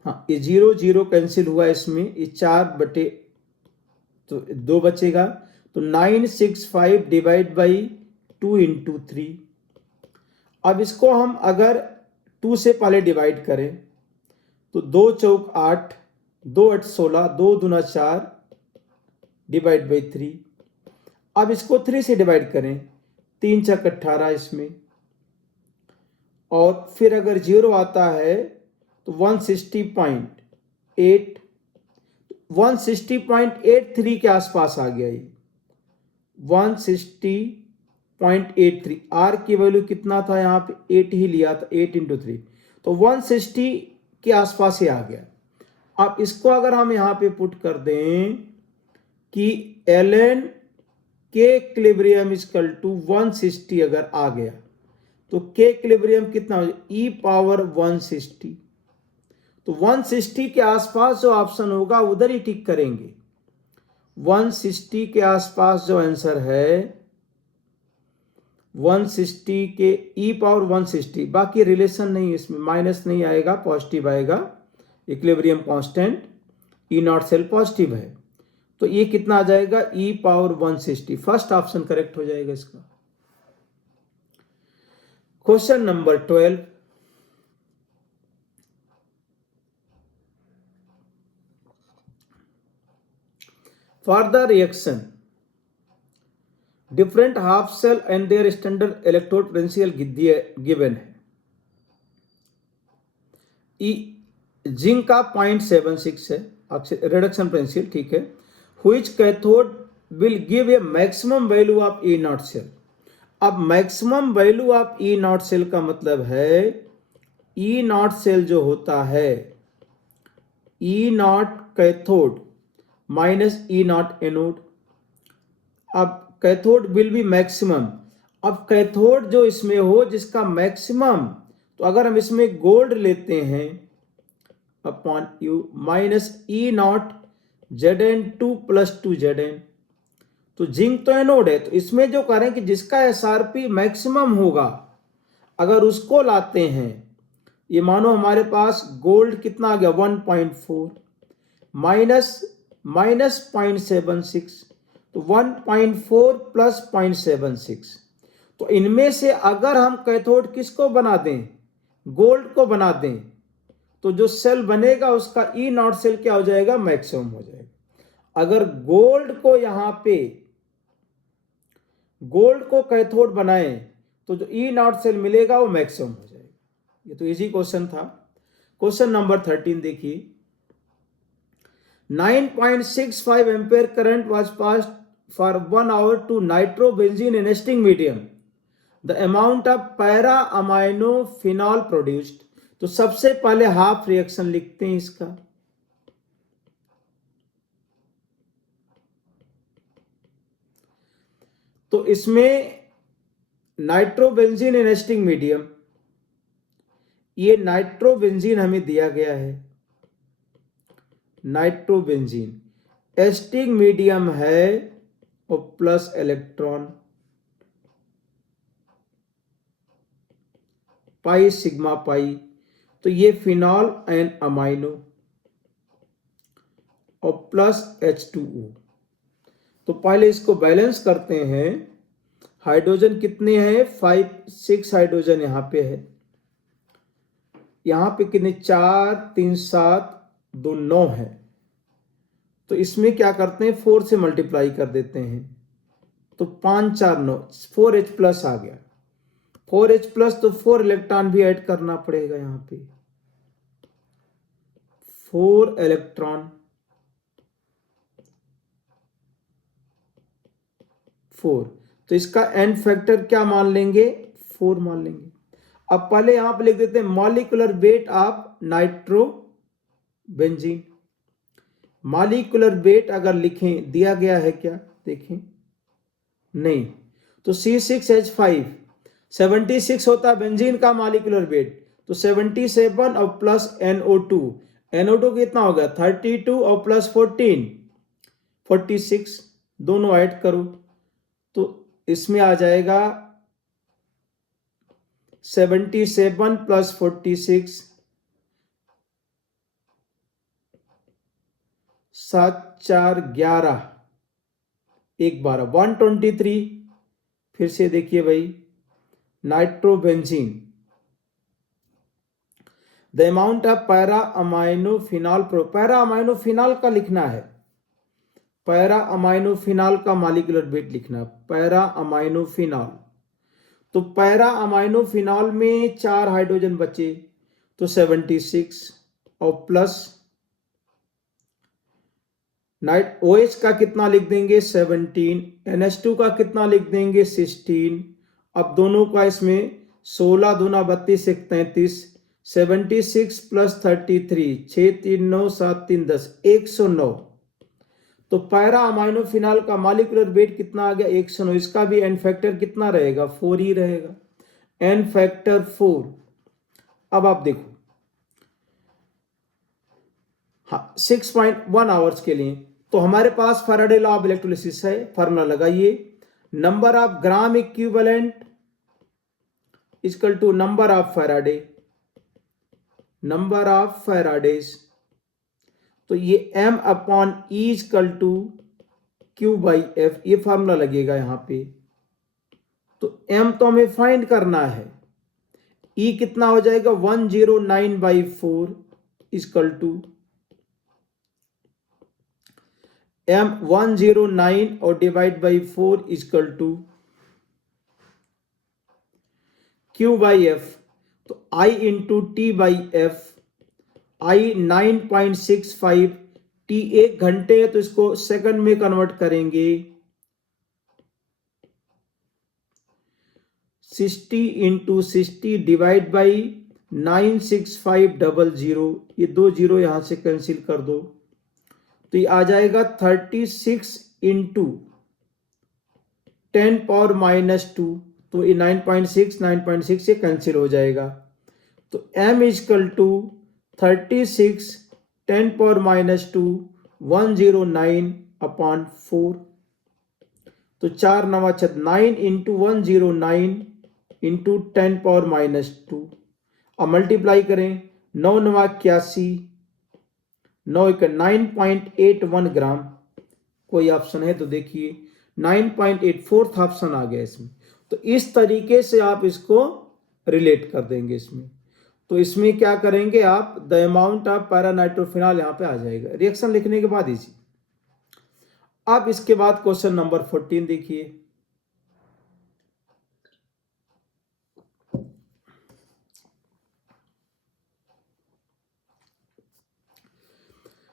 हाँ, ये 0 0 कैंसिल हुआ इसमें, ये 4 बटे तो 2 बचेगा। तो 965 डिवाइड बाई 2 इंटू 3। अब इसको हम अगर 2 से पहले डिवाइड करें तो 2 चौक 8, 2 8 16, 2 दूना 4 डिवाइड बाई 3। अब इसको 3 से डिवाइड करें, 3 चक 18 इसमें, और फिर अगर 0 आता है तो 160.83 के आसपास आ गया ये 160.83। आर की वैल्यू कितना था यहाँ पे 8 ही लिया था, 8 इंटू 3, तो 160 के आसपास ही आ गया। अब इसको अगर हम यहाँ पे पुट कर दें कि ln के इक्विलिब्रियम इक्वल टू 160 अगर आ गया तो के इक्विलिब्रियम कितना हो जाए e पावर 160। तो 160 के आसपास जो ऑप्शन होगा उधर ही टिक करेंगे। 160 के आसपास जो आंसर है 160 के e पावर 160, बाकी रिलेशन नहीं, इसमें माइनस नहीं आएगा, पॉजिटिव आएगा, equilibrium constant E naught cell positive है। तो ये कितना आ जाएगा e power 160, first option correct हो जाएगा इसका। Question number 12, for the reaction different half cell and their standard electrode potential given है। जिंक का 0.76 है रिडक्शन पोटेंशियल, ठीक है। Which cathode will give a maximum value of E naught cell. अब maximum value of E naught cell का मतलब है E naught cell जो होता है E naught cathode minus E naught anode. अब कैथोड विल बी मैक्सिमम। अब cathode जो इसमें हो जिसका मैक्सिमम, तो अगर हम इसमें गोल्ड लेते हैं upon you minus E naught Zn2 plus 2 Zn, तो जिंक तो एनोड है, तो इसमें जो करें कि जिसका एसआरपी मैक्सिमम होगा अगर उसको लाते हैं, ये मानो हमारे पास गोल्ड कितना आ गया 1.4 माइनस 0.76, तो 1.4 प्लस 0.76। तो इनमें से अगर हम कैथोड किसको बना दें, गोल्ड को बना दें, तो जो सेल बनेगा उसका ई नॉट सेल क्या हो जाएगा मैक्सिमम हो जाएगा। अगर गोल्ड को यहां पे गोल्ड को कैथोड बनाएं तो जो ई नॉट सेल मिलेगा वो मैक्सिमम हो जाएगा। ये तो इजी क्वेश्चन था। क्वेश्चन नंबर 13 देखिए, 9.65 ampere current was passed for 1 hour to nitrobenzene nesting medium. The amount of para amino phenol produced. तो सबसे पहले हाफ रिएक्शन लिखते हैं इसका। तो इसमें नाइट्रोबेंजीन नेस्टिंग मीडियम, ये नाइट्रोबेंजीन हमें दिया गया है, नाइट्रोबेंजीन एस्टिंग मीडियम है और plus electron pi sigma pi, तो ये फिनॉल एंड अमाइनो और प्लस H2O। तो पहले इसको बैलेंस करते हैं। हाइड्रोजन कितने हैं 5 6 हाइड्रोजन यहां पे है, यहां पे कितने 4 3 7 2 9 है। तो इसमें क्या करते हैं 4 से मल्टीप्लाई कर देते हैं, तो 5 4 9 4H प्लस आ गया। 4H प्लस तो 4 इलेक्ट्रॉन भी ऐड करना पड़ेगा यहां पे, 4 इलेक्ट्रॉन 4, तो इसका एन फैक्टर क्या मान लेंगे 4 मान लेंगे। अब पहले यहां पर लिख देते हैं molecular weight of nitrobenzene. Molecular weight अगर लिखें दिया गया है क्या, देखें नहीं, तो C6H5 76 होता है बेंजीन का मॉलिक्यूलर वेट, तो 77 और प्लस NO2, NO2 कितना हो गया 32 और प्लस 14 46, दोनों ऐड करो तो इसमें आ जाएगा 77 प्लस 46 7 4 11 1 12 123। फिर से देखिए भाई nitrobenzene the amount of para aminophenol, para aminophenol का लिखना है, पैरा अमाइनोफिनॉल का मॉलिक्यूलर वेट लिखना है, पैरा अमाइनोफिनॉल। तो पैरा अमाइनोफिनॉल में 4 हाइड्रोजन बचे तो 76 और प्लस नाइट OH का कितना लिख देंगे 17, NH2 का कितना लिख देंगे 16। अब दोनों का इसमें 16 दूना 32 एक 33, 76 प्लस 33 6 3 9 7 3 10 109। तो पैरा अमाइनोफिनॉल का मॉलिक्यूलर वेट कितना आ गया 109। इसका भी एन फैक्टर कितना रहेगा 4 ही रहेगा, एन फैक्टर 4। अब आप देखो हाँ 6.1 आवर्स के लिए, तो हमारे पास फैराडे लॉ ऑफ इलेक्ट्रोलिसिस है, फार्मूला लगाइए, number of gram equivalent equal to number of faraday, number of faradays, तो ये m upon E equal to Q by F, ये फार्मूला लगेगा यहां पे। तो m तो हमें फाइंड करना है, E कितना हो जाएगा 109/4 इक्वल टू m 109 और divide by 4 equal to Q by F, तो I into T by F, I 9.65, T 1 घंटे है तो इसको सेकंड में कन्वर्ट करेंगे 60 इंटू 60 डिवाइड बाई 96500, ये 2 जीरो यहां से कैंसिल कर दो तो ये आ जाएगा 36 इंटू 10 पावर -2, तो ये 9.6 से कैंसिल हो जाएगा। तो m इक्वल टू 36 10 पावर -2 109/4, तो 4 9 9 इंटू 109 इंटू 10 पावर -2। अब मल्टीप्लाई करें 9 9 81 9 9.81 ग्राम, कोई ऑप्शन है तो देखिए 9.84 ऑप्शन आ गया इसमें। तो इस तरीके से आप इसको रिलेट कर देंगे इसमें। तो इसमें क्या करेंगे आप द अमाउंट ऑफ पैरानाइट्रोफिनॉल यहां पे आ जाएगा रिएक्शन लिखने के बाद इसी। अब इसके बाद क्वेश्चन नंबर 14 देखिए,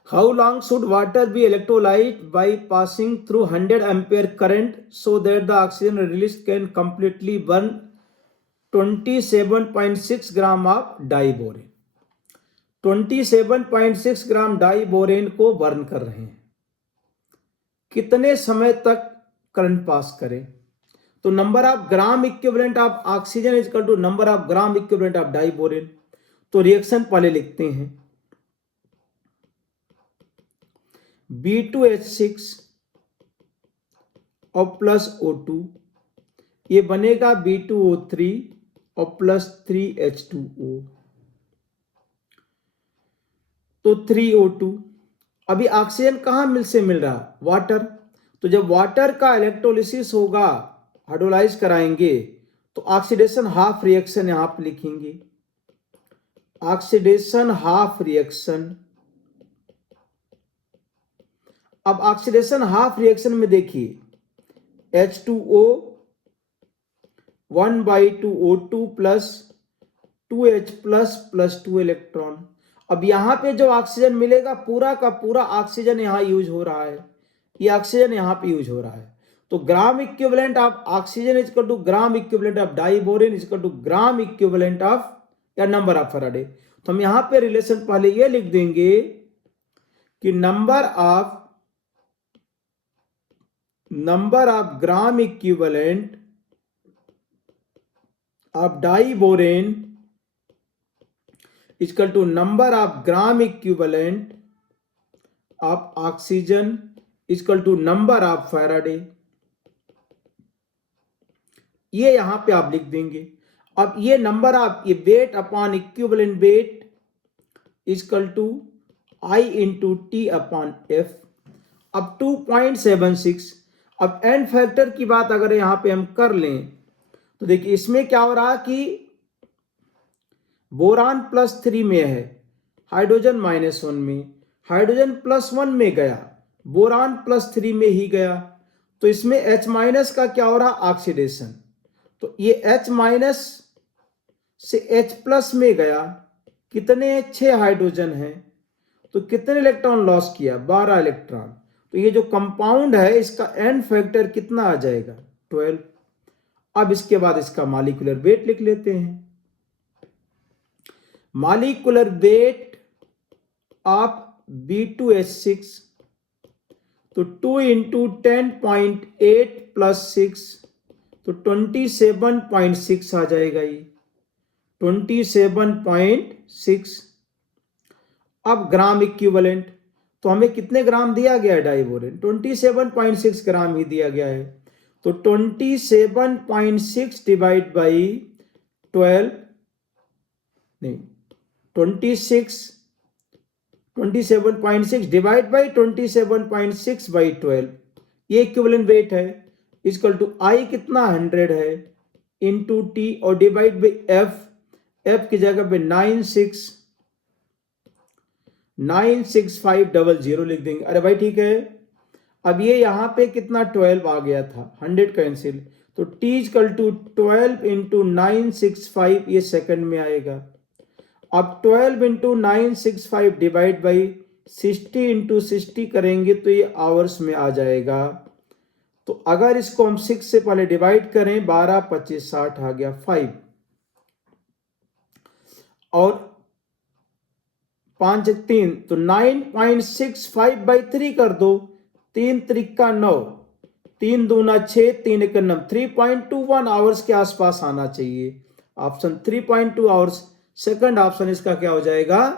how long should water be electrolyte by passing through 100 ampere current so that the oxygen released can completely burn 27.6 gram of diborane. 27.6 gram diborane को बर्न कर रहे हैं, कितने समय तक करंट पास करें। तो number of gram equivalent of oxygen is equal to number of gram equivalent of diborane. तो रिएक्शन पहले लिखते हैं B2H6 और प्लस O2, ये बनेगा B2O3 और प्लस 3H2O, तो 3O2। अभी ऑक्सीजन कहां से मिल रहा वाटर, तो जब वाटर का इलेक्ट्रोलिसिस होगा हाइड्रोलाइज कराएंगे तो ऑक्सीडेशन हाफ रिएक्शन यहां पर लिखेंगे, ऑक्सीडेशन हाफ रिएक्शन। अब ऑक्सीडेशन हाफ रिएक्शन में देखिए H2O 1/2 O2 plus 2H plus 2 electron. अब यहां पे जो ऑक्सीजन मिलेगा पूरा का पूरा ऑक्सीजन यहां यूज हो रहा है, ये ऑक्सीजन यहां पे यूज हो रहा है, तो gram equivalent of oxygen is equal to gram equivalent of diborane is equal to gram equivalent of या नंबर ऑफ फैराडे। तो हम यहां पे रिलेशन पहले ये लिख देंगे कि number of gram equivalent of diborane equal to number of gram equivalent of oxygen equal to number of faraday. ये यहां पे आप लिख देंगे। अब ये नंबर ऑफ ये weight upon equivalent weight equal to I into T upon F. अब 2.76। अब एन फैक्टर की बात अगर यहां पे हम कर लें तो देखिए इसमें क्या हो रहा कि बोरान +3 में है, हाइड्रोजन -1 में, हाइड्रोजन +1 में गया, बोरान +3 में ही गया। तो इसमें H- का क्या हो रहा, ऑक्सीडेशन। तो ये H- से H+ में गया, कितने 6 हाइड्रोजन हैं, तो कितने इलेक्ट्रॉन लॉस किया, 12 इलेक्ट्रॉन। तो ये जो कंपाउंड है इसका एन फैक्टर कितना आ जाएगा, 12। अब इसके बाद इसका मॉलिक्यूलर वेट लिख लेते हैं। मॉलिक्यूलर वेट ऑफ B2H6 तो 2 इंटू 10.8 + 6 तो 27.6 आ जाएगा, ये 27.6। अब ग्राम इक्विवेलेंट तो हमें कितने ग्राम दिया गया है डाइबोरेन, 27.6 ग्राम ही दिया गया है। तो 27.6 डिवाइड बाई 12 नहीं 27.6 डिवाइड बाई 27.6 बाई 12 ये इक्विवेलेंट वेट है। इक्वल टू आई कितना 100 है इंटू टी और डिवाइड बाई एफ की जगह पे 96500 लिख देंगे। अरे भाई ठीक है। अब ये यहां पे कितना 12 आ गया था, 100 कैंसिल, तो T इक्वल टू 12 इंटू 965 ये सेकंड में आएगा। अब 12 इंटू 965 डिवाइड बाई 60 इंटू 60 करेंगे तो ये आवर्स में आ जाएगा। तो अगर इसको हम 6 से पहले डिवाइड करें 12 25 60 आ गया 5 और 5 3 तो 9.65 बाई 3 कर दो, 3 त्रिका 9, 3 दूना 6, 3 एक 9, 3.21 आवर्स के आसपास आना चाहिए। ऑप्शन 3.2 आवर्स, सेकंड ऑप्शन इसका क्या हो जाएगा,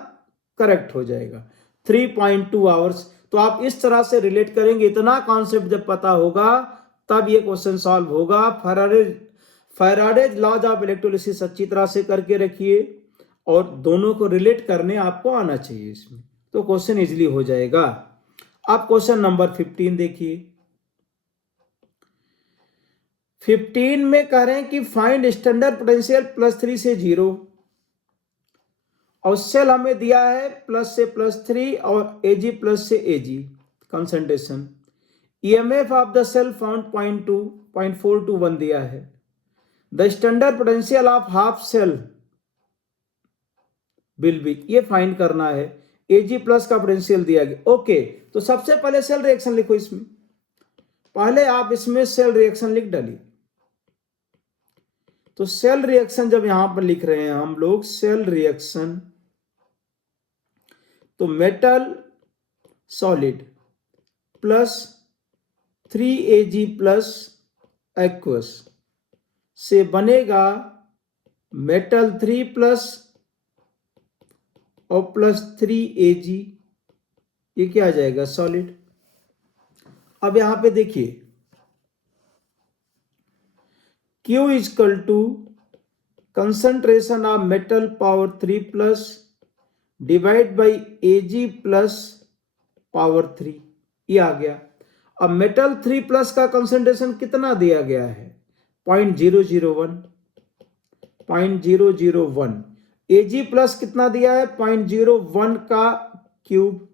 करेक्ट हो जाएगा 3.2 आवर्स। तो आप इस तरह से रिलेट करेंगे। इतना कॉन्सेप्ट जब पता होगा तब ये क्वेश्चन सॉल्व होगा। फैराडेज लॉज ऑफ इलेक्ट्रोलिसिस अच्छी तरह से करके रखिए और दोनों को रिलेट करने आपको आना चाहिए इसमें, तो क्वेश्चन इजीली हो जाएगा। अब क्वेश्चन नंबर 15 देखिए। 15 में कह रहे हैं कि फाइंड स्टैंडर्ड पोटेंशियल +3 से 0 और सेल हमें दिया है प्लस से +3 और Ag प्लस से Ag concentration. EMF of the cell found 0.421 दिया है। The standard potential of half cell will be, ये फाइंड करना है। Ag+ का पोटेंशियल दिया गया। ओके, तो सबसे पहले सेल रिएक्शन लिखो। इसमें पहले आप इसमें सेल रिएक्शन लिख डालिए। तो सेल रिएक्शन जब यहां पर लिख रहे हैं हम लोग सेल रिएक्शन, तो मेटल सॉलिड +3 Ag+ एक्वस से बनेगा मेटल 3+ और +3 Ag, ये क्या आ जाएगा, सॉलिड। अब यहां पे देखिए Q equal to concentration of metal power 3+ divide by Ag+ power 3, ये आ गया। अब मेटल 3+ का कंसंट्रेशन कितना दिया गया है, 0.001, 0.001। Ag+ कितना दिया है, 0.01 का क्यूब,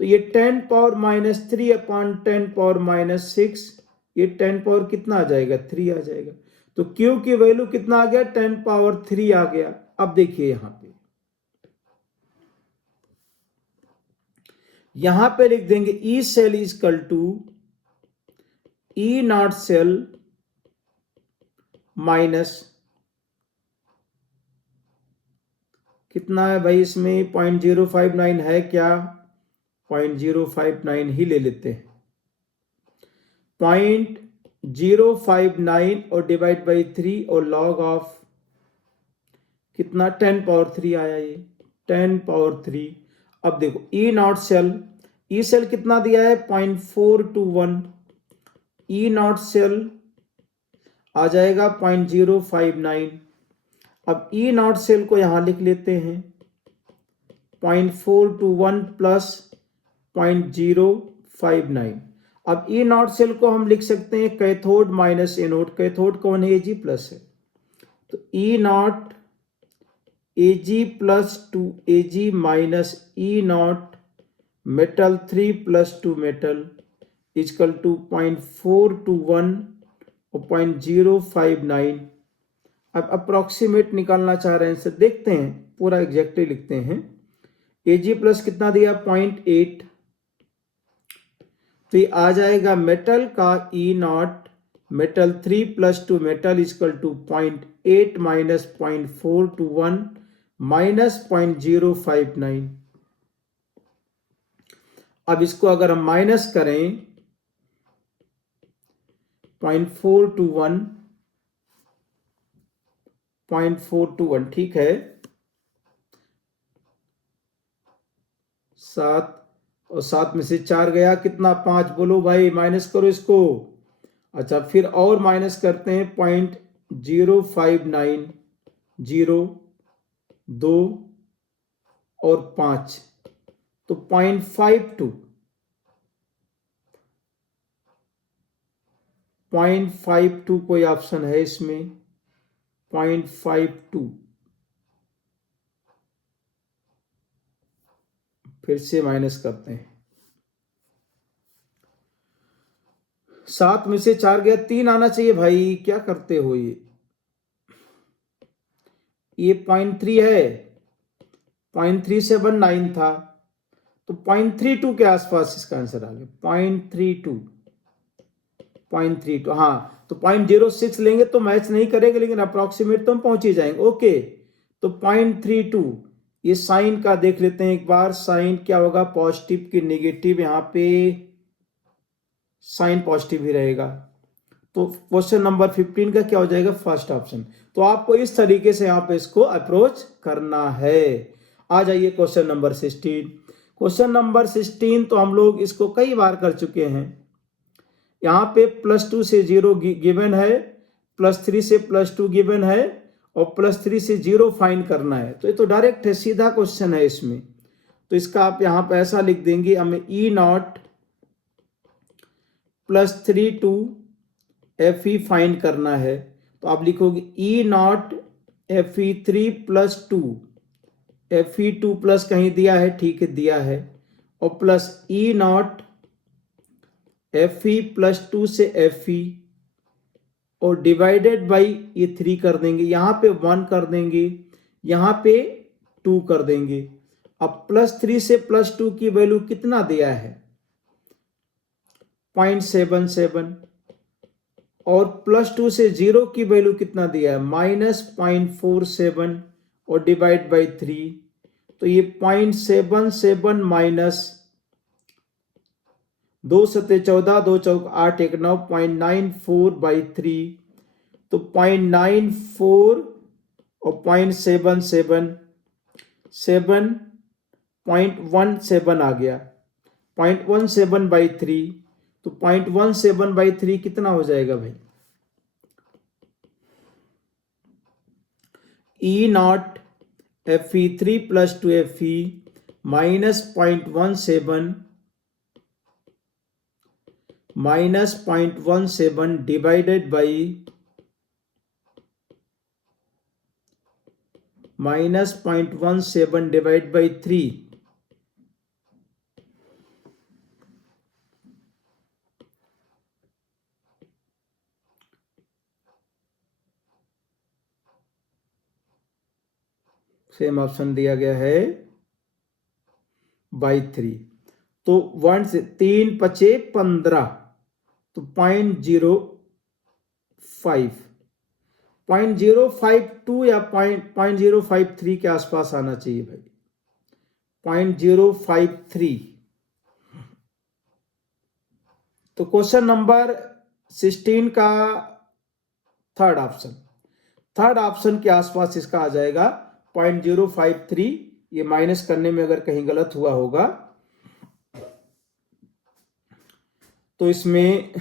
तो ये 10⁻³ अपॉन 10⁻⁶, ये 10 कितना आ जाएगा, 3 आ जाएगा। तो Q की वैल्यू कितना आ गया, 10⁻³ आ गया। अब देखिए यहां पे लिख देंगे E cell equal to E naught cell minus कितना है भाई, इसमें 0.059 है क्या, 0.059 ही ले लेते हैं। 0.059 और डिवाइड बाई 3 और लॉग ऑफ कितना 10 पावर 3 आया, ये 10 पावर 3। अब देखो ई नॉट सेल, ई सेल कितना दिया है 0.421, ई नॉट सेल आ जाएगा 0.059। अब ई नॉट सेल को यहां लिख लेते हैं 0.421 प्लस 0.059। अब ई नॉट सेल को हम लिख सकते हैं कैथोड माइनस एनोड, कैथोड कौन है एजी प्लस है, तो E naught Ag plus 2 Ag minus E naught metal 3 plus 2 metal equal to 0.421 और 0.059। अब अप्रोक्सीमेट निकालना चाह रहे हैं, इसे देखते हैं, पूरा एग्जैक्टली लिखते हैं। एजी प्लस कितना दिया 0.8, तो ये आ जाएगा मेटल का E naught metal 3 plus 2 metal equal to 0.8 minus 0.421 minus 0.059। अब इसको अगर हम माइनस करें 0.421 ठीक है, 7 और 7 में से 4 गया कितना 5, बोलो भाई माइनस करो इसको। अच्छा फिर और माइनस करते हैं 0.059 0 2 और 5 तो 0.52 कोई ऑप्शन है इसमें 0.52, फिर से माइनस करते हैं, 7 में से 4 गया 3 आना चाहिए भाई, क्या करते हो ये 0.3 है, 0.379 था तो 0.32 के आसपास इसका आंसर आ गया 0.32। हाँ तो 0.06 लेंगे तो मैच नहीं करेंगे, लेकिन अप्रोक्सीमेट तो हम पहुंच ही जाएंगे। ओके तो 0.32, ये साइन का देख लेते हैं एक बार, साइन क्या होगा पॉजिटिव की नेगेटिव, यहाँ पे साइन पॉजिटिव ही रहेगा, तो क्वेश्चन नंबर 15 का क्या हो जाएगा फर्स्ट ऑप्शन। तो आपको इस तरीके से यहाँ पे इसको अप्रोच करना है। आ जाइए क्वेश्चन नंबर 16। क्वेश्चन नंबर 16 तो हम लोग इसको कई बार कर चुके हैं। यहाँ पे +2 से 0 गिवन है, +3 से +2 गिवन है और +3 से 0 फाइंड करना है, तो ये तो डायरेक्ट है, सीधा क्वेश्चन है इसमें। तो इसका आप यहाँ पे ऐसा लिख देंगे, हमें ई नॉट +3 टू FE फाइंड करना है, तो आप लिखोगे ई नॉट FE3 + 2, FE2 प्लस कहीं दिया है, ठीक है दिया है, और प्लस ई नॉट FE +2 से FE और डिवाइडेड बाई ये 3 कर देंगे, यहाँ पे 1 कर देंगे, यहाँ पे 2 कर देंगे। अब +3 से +2 की वैल्यू कितना दिया है 0.77 और +2 से 0 की वैल्यू कितना दिया है -0.47 और डिवाइड बाई 3, तो ये 0.77 माइनस 2 सते 14 2 चौक 8 1 9 0.94/3, तो 0.94 और 0.77 7.17 आ गया 0.17/3, तो 0.17/3 कितना हो जाएगा भाई E naught FE3 + 2 FE -0.17 divided by -0.17 divide by 3, same option दिया गया है बाई 3, तो 1 से 3 × 5 = 15 तो 0.052 या 0.053 के आसपास आना चाहिए भाई, 0.053। तो क्वेश्चन नंबर 16 का थर्ड ऑप्शन के आसपास इसका आ जाएगा 0.053। ये माइनस करने में अगर कहीं गलत हुआ होगा तो इसमें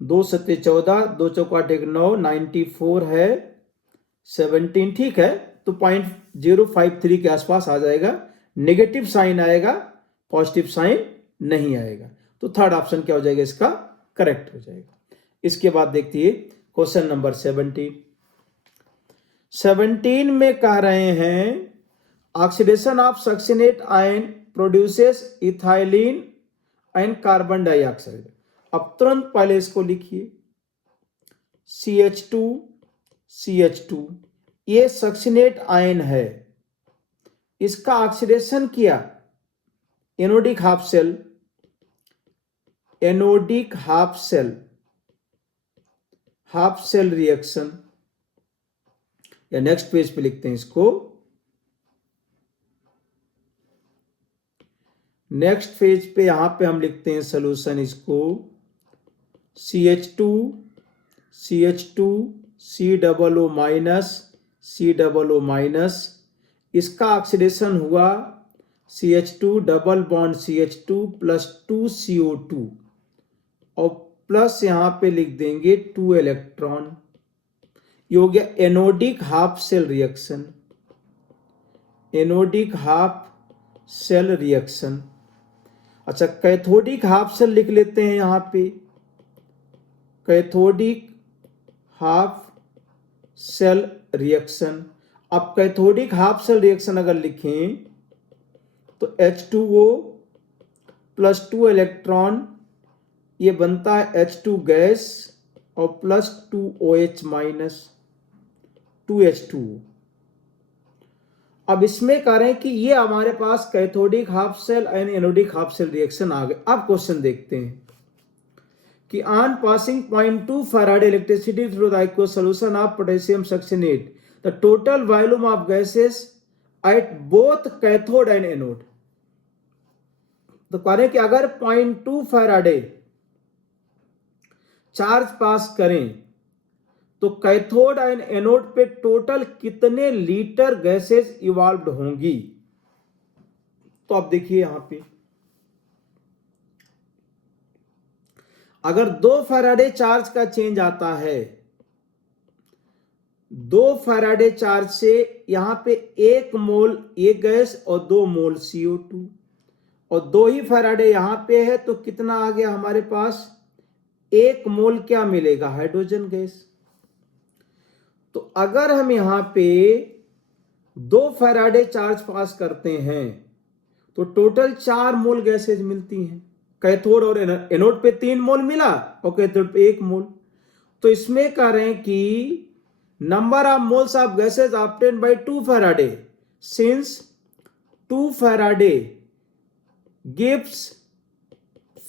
2 सत्ते 14, 2 चौकाट 1 9, 94 है 17, ठीक है। तो 0.053 के आसपास आ जाएगा, नेगेटिव साइन आएगा, पॉजिटिव साइन नहीं आएगा। तो थर्ड ऑप्शन क्या हो जाएगा, इसका करेक्ट हो जाएगा। इसके बाद देखिए क्वेश्चन नंबर 17 में कह रहे हैं oxidation of succinate ion produces ethylene and carbon dioxide. अब तुरंत पहले इसको लिखिए, CH2 ये सक्सिनेट आयन है, इसका ऑक्सीडेशन किया एनोडिक हाफ सेल रिएक्शन, या नेक्स्ट पेज पे लिखते हैं इसको, नेक्स्ट पेज पे यहां पे हम लिखते हैं सोल्यूशन इसको, CH2 COO माइनस, इसका ऑक्सीडेशन हुआ CH2 double bond CH2 plus 2 CO2 और प्लस यहां पे लिख देंगे 2 इलेक्ट्रॉन। ये हो गया एनोडिक हाफ सेल रिएक्शन। अच्छा, कैथोडिक हाफ सेल लिख लेते हैं यहां पे, कैथोडिक हाफ सेल रिएक्शन। अब कैथोडिक हाफ सेल रिएक्शन अगर लिखें तो H2O प्लस 2 इलेक्ट्रॉन, ये बनता है H2 गैस और प्लस 2OH माइनस 2H2O। अब इसमें कह रहे हैं कि ये हमारे पास cathodic half cell and anodic half cell reaction आ गए। अब क्वेश्चन देखते हैं कि on passing 0.2 Faraday electricity through the aqueous solution of potassium succinate the total volume of gases at both cathode and anode। तो कह रहे हैं कि अगर 0.2 फैराडे चार्ज पास करें तो कैथोड एंड एनोड पे टोटल कितने लीटर गैसेस इवॉल्व होंगी। तो आप देखिए यहां पे अगर 2 फैराडे चार्ज का चेंज आता है, 2 फैराडे चार्ज से यहां पे 1 मोल ये गैस और 2 मोल CO2 और 2 ही फैराडे यहां पे है, तो कितना आ गया हमारे पास, 1 मोल क्या मिलेगा, हाइड्रोजन गैस। तो अगर हम यहां पे 2 फैराडे चार्ज पास करते हैं तो टोटल 4 मोल गैसेज मिलती हैं। कैथोड और एनोड पे 3 मोल मिला और कैथोड पे 1 मोल। तो इसमें कह रहे हैं कि number of moles of gases obtained by 2 Faraday, since 2 Faraday gives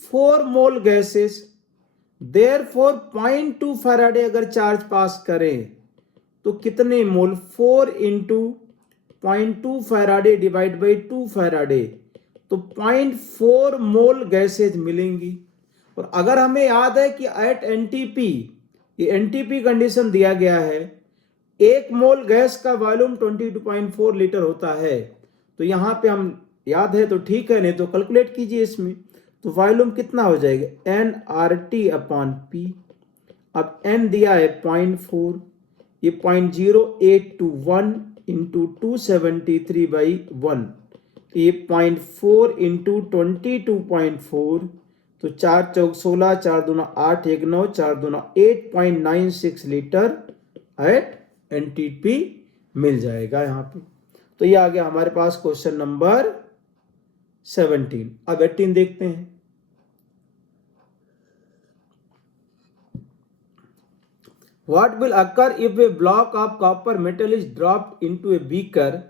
4 mole gases, therefore 0.2 Faraday अगर चार्ज पास करें तो कितने मोल, 4 into 0.2 Faraday divide by 2 Faraday, तो 0.4 मोल गैसेज मिलेंगी। और अगर हमें याद है कि एट एनटीपी, ये एनटीपी कंडीशन दिया गया है, 1 मोल गैस का वॉल्यूम 22.4 लीटर होता है। तो यहां पे हम याद है तो ठीक है, नहीं तो कैलकुलेट कीजिए इसमें। तो वॉल्यूम कितना हो जाएगा, nRT/P। अब n दिया है 0.4, ये 0.0821 इंटू 273/1, ये 0.4 इंटू 22.4, तो 4 चौक 16, 4 दूना 8, 1 9, 4 दूना 8.96 लीटर एट एनटीपी मिल जाएगा यहाँ पे। तो ये आ गया हमारे पास क्वेश्चन नंबर 17। अब 18 देखते हैं। What will occur if a block of copper metal is dropped into a beaker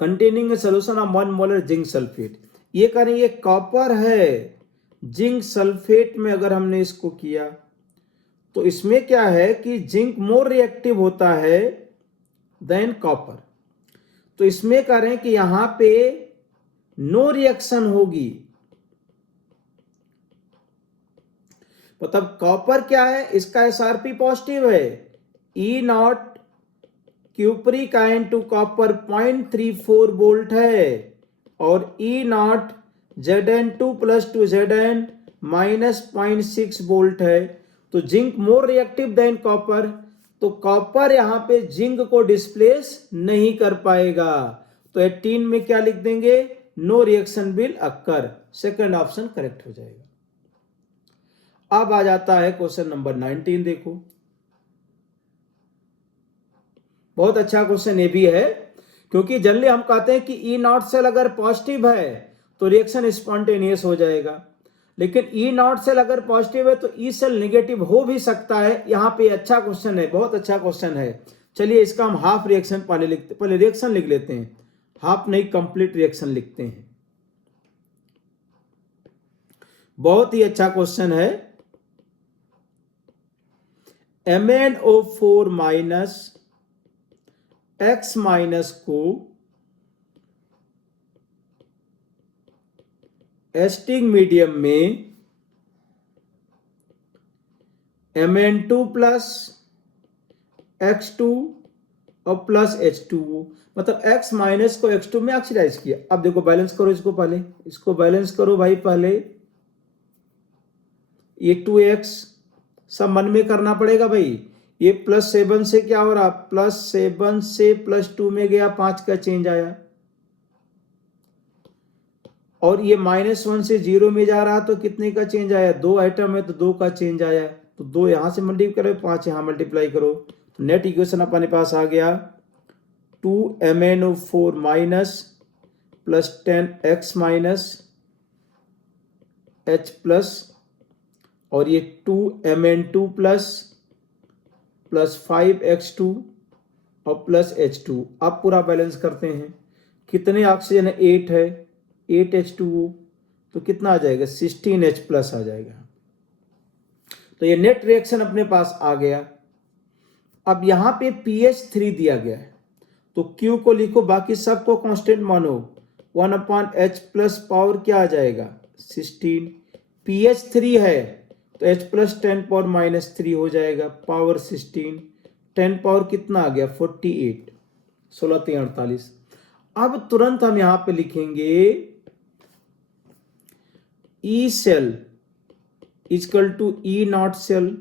containing a solution of 1 molar zinc sulfate? ये करें, ये कॉपर है जिंक सल्फेट में अगर हमने इसको किया तो इसमें क्या है कि जिंक मोर रिएक्टिव होता है देन कॉपर। तो इसमें कह रहे हैं कि यहां पे नो रिएक्शन होगी, मतलब कॉपर क्या है, इसका एसआरपी पॉजिटिव है, E naught cupric ion to copper 0.34 volt है, और E naught Zn2 plus to Zn minus 0.6 volt है। तो zinc more reactive than copper, तो कॉपर यहां पे जिंक को डिस्प्लेस नहीं कर पाएगा। तो 18 में क्या लिख देंगे, no reaction will occur, second option correct हो जाएगा। अब आ जाता है क्वेश्चन नंबर 19, देखो बहुत अच्छा क्वेश्चन ये भी है, क्योंकि जनरली हम कहते हैं कि ई नॉट सेल अगर पॉजिटिव है तो रिएक्शन स्पॉन्टेनियस हो जाएगा, लेकिन ई नॉट सेल अगर पॉजिटिव है तो ई सेल नेगेटिव हो भी सकता है। यहाँ पे अच्छा क्वेश्चन है, बहुत अच्छा क्वेश्चन है। चलिए इसका हम हाफ रिएक्शन पहले रिएक्शन लिख लेते हैं, हाफ नहीं कंप्लीट रिएक्शन लिखते हैं। बहुत ही अच्छा क्वेश्चन है। MnO4 माइनस X माइनस को एस्टिंग मीडियम में Mn2 प्लस X2 और प्लस H2O, मतलब X माइनस को X2 में ऑक्सीडाइज किया। अब देखो बैलेंस करो इसको, पहले इसको बैलेंस करो भाई, पहले ये 2x सब मन में करना पड़ेगा भाई। ये +7 से क्या हो रहा, +7 से +2 में गया, 5 का चेंज आया, और ये -1 से 0 में जा रहा तो कितने का चेंज आया, 2 आइटम है तो 2 का चेंज आया। तो 2 यहां से मल्टीप्लाई करो, 5 यहां मल्टीप्लाई करो, तो नेट इक्वेशन अपने पास आ गया 2MnO4 minus plus 10x minus H plus, और ये 2Mn2 प्लस 5x2 और प्लस H2। अब पूरा बैलेंस करते हैं, कितने ऑक्सीजन है, 8 है, 8H2O, तो कितना आ जाएगा, 16H प्लस आ जाएगा। तो ये नेट रिएक्शन अपने पास आ गया। अब यहां पे pH3 दिया गया है, तो Q को लिखो, बाकी सबको कांस्टेंट मानो, 1/H प्लस पावर क्या आ जाएगा, 16। pH3 है तो H प्लस 10 पावर -3 हो जाएगा, पावर 16, 10 पावर कितना आ गया, 48, 16 3 48। अब तुरंत हम यहां पे लिखेंगे E cell equal to E naught cell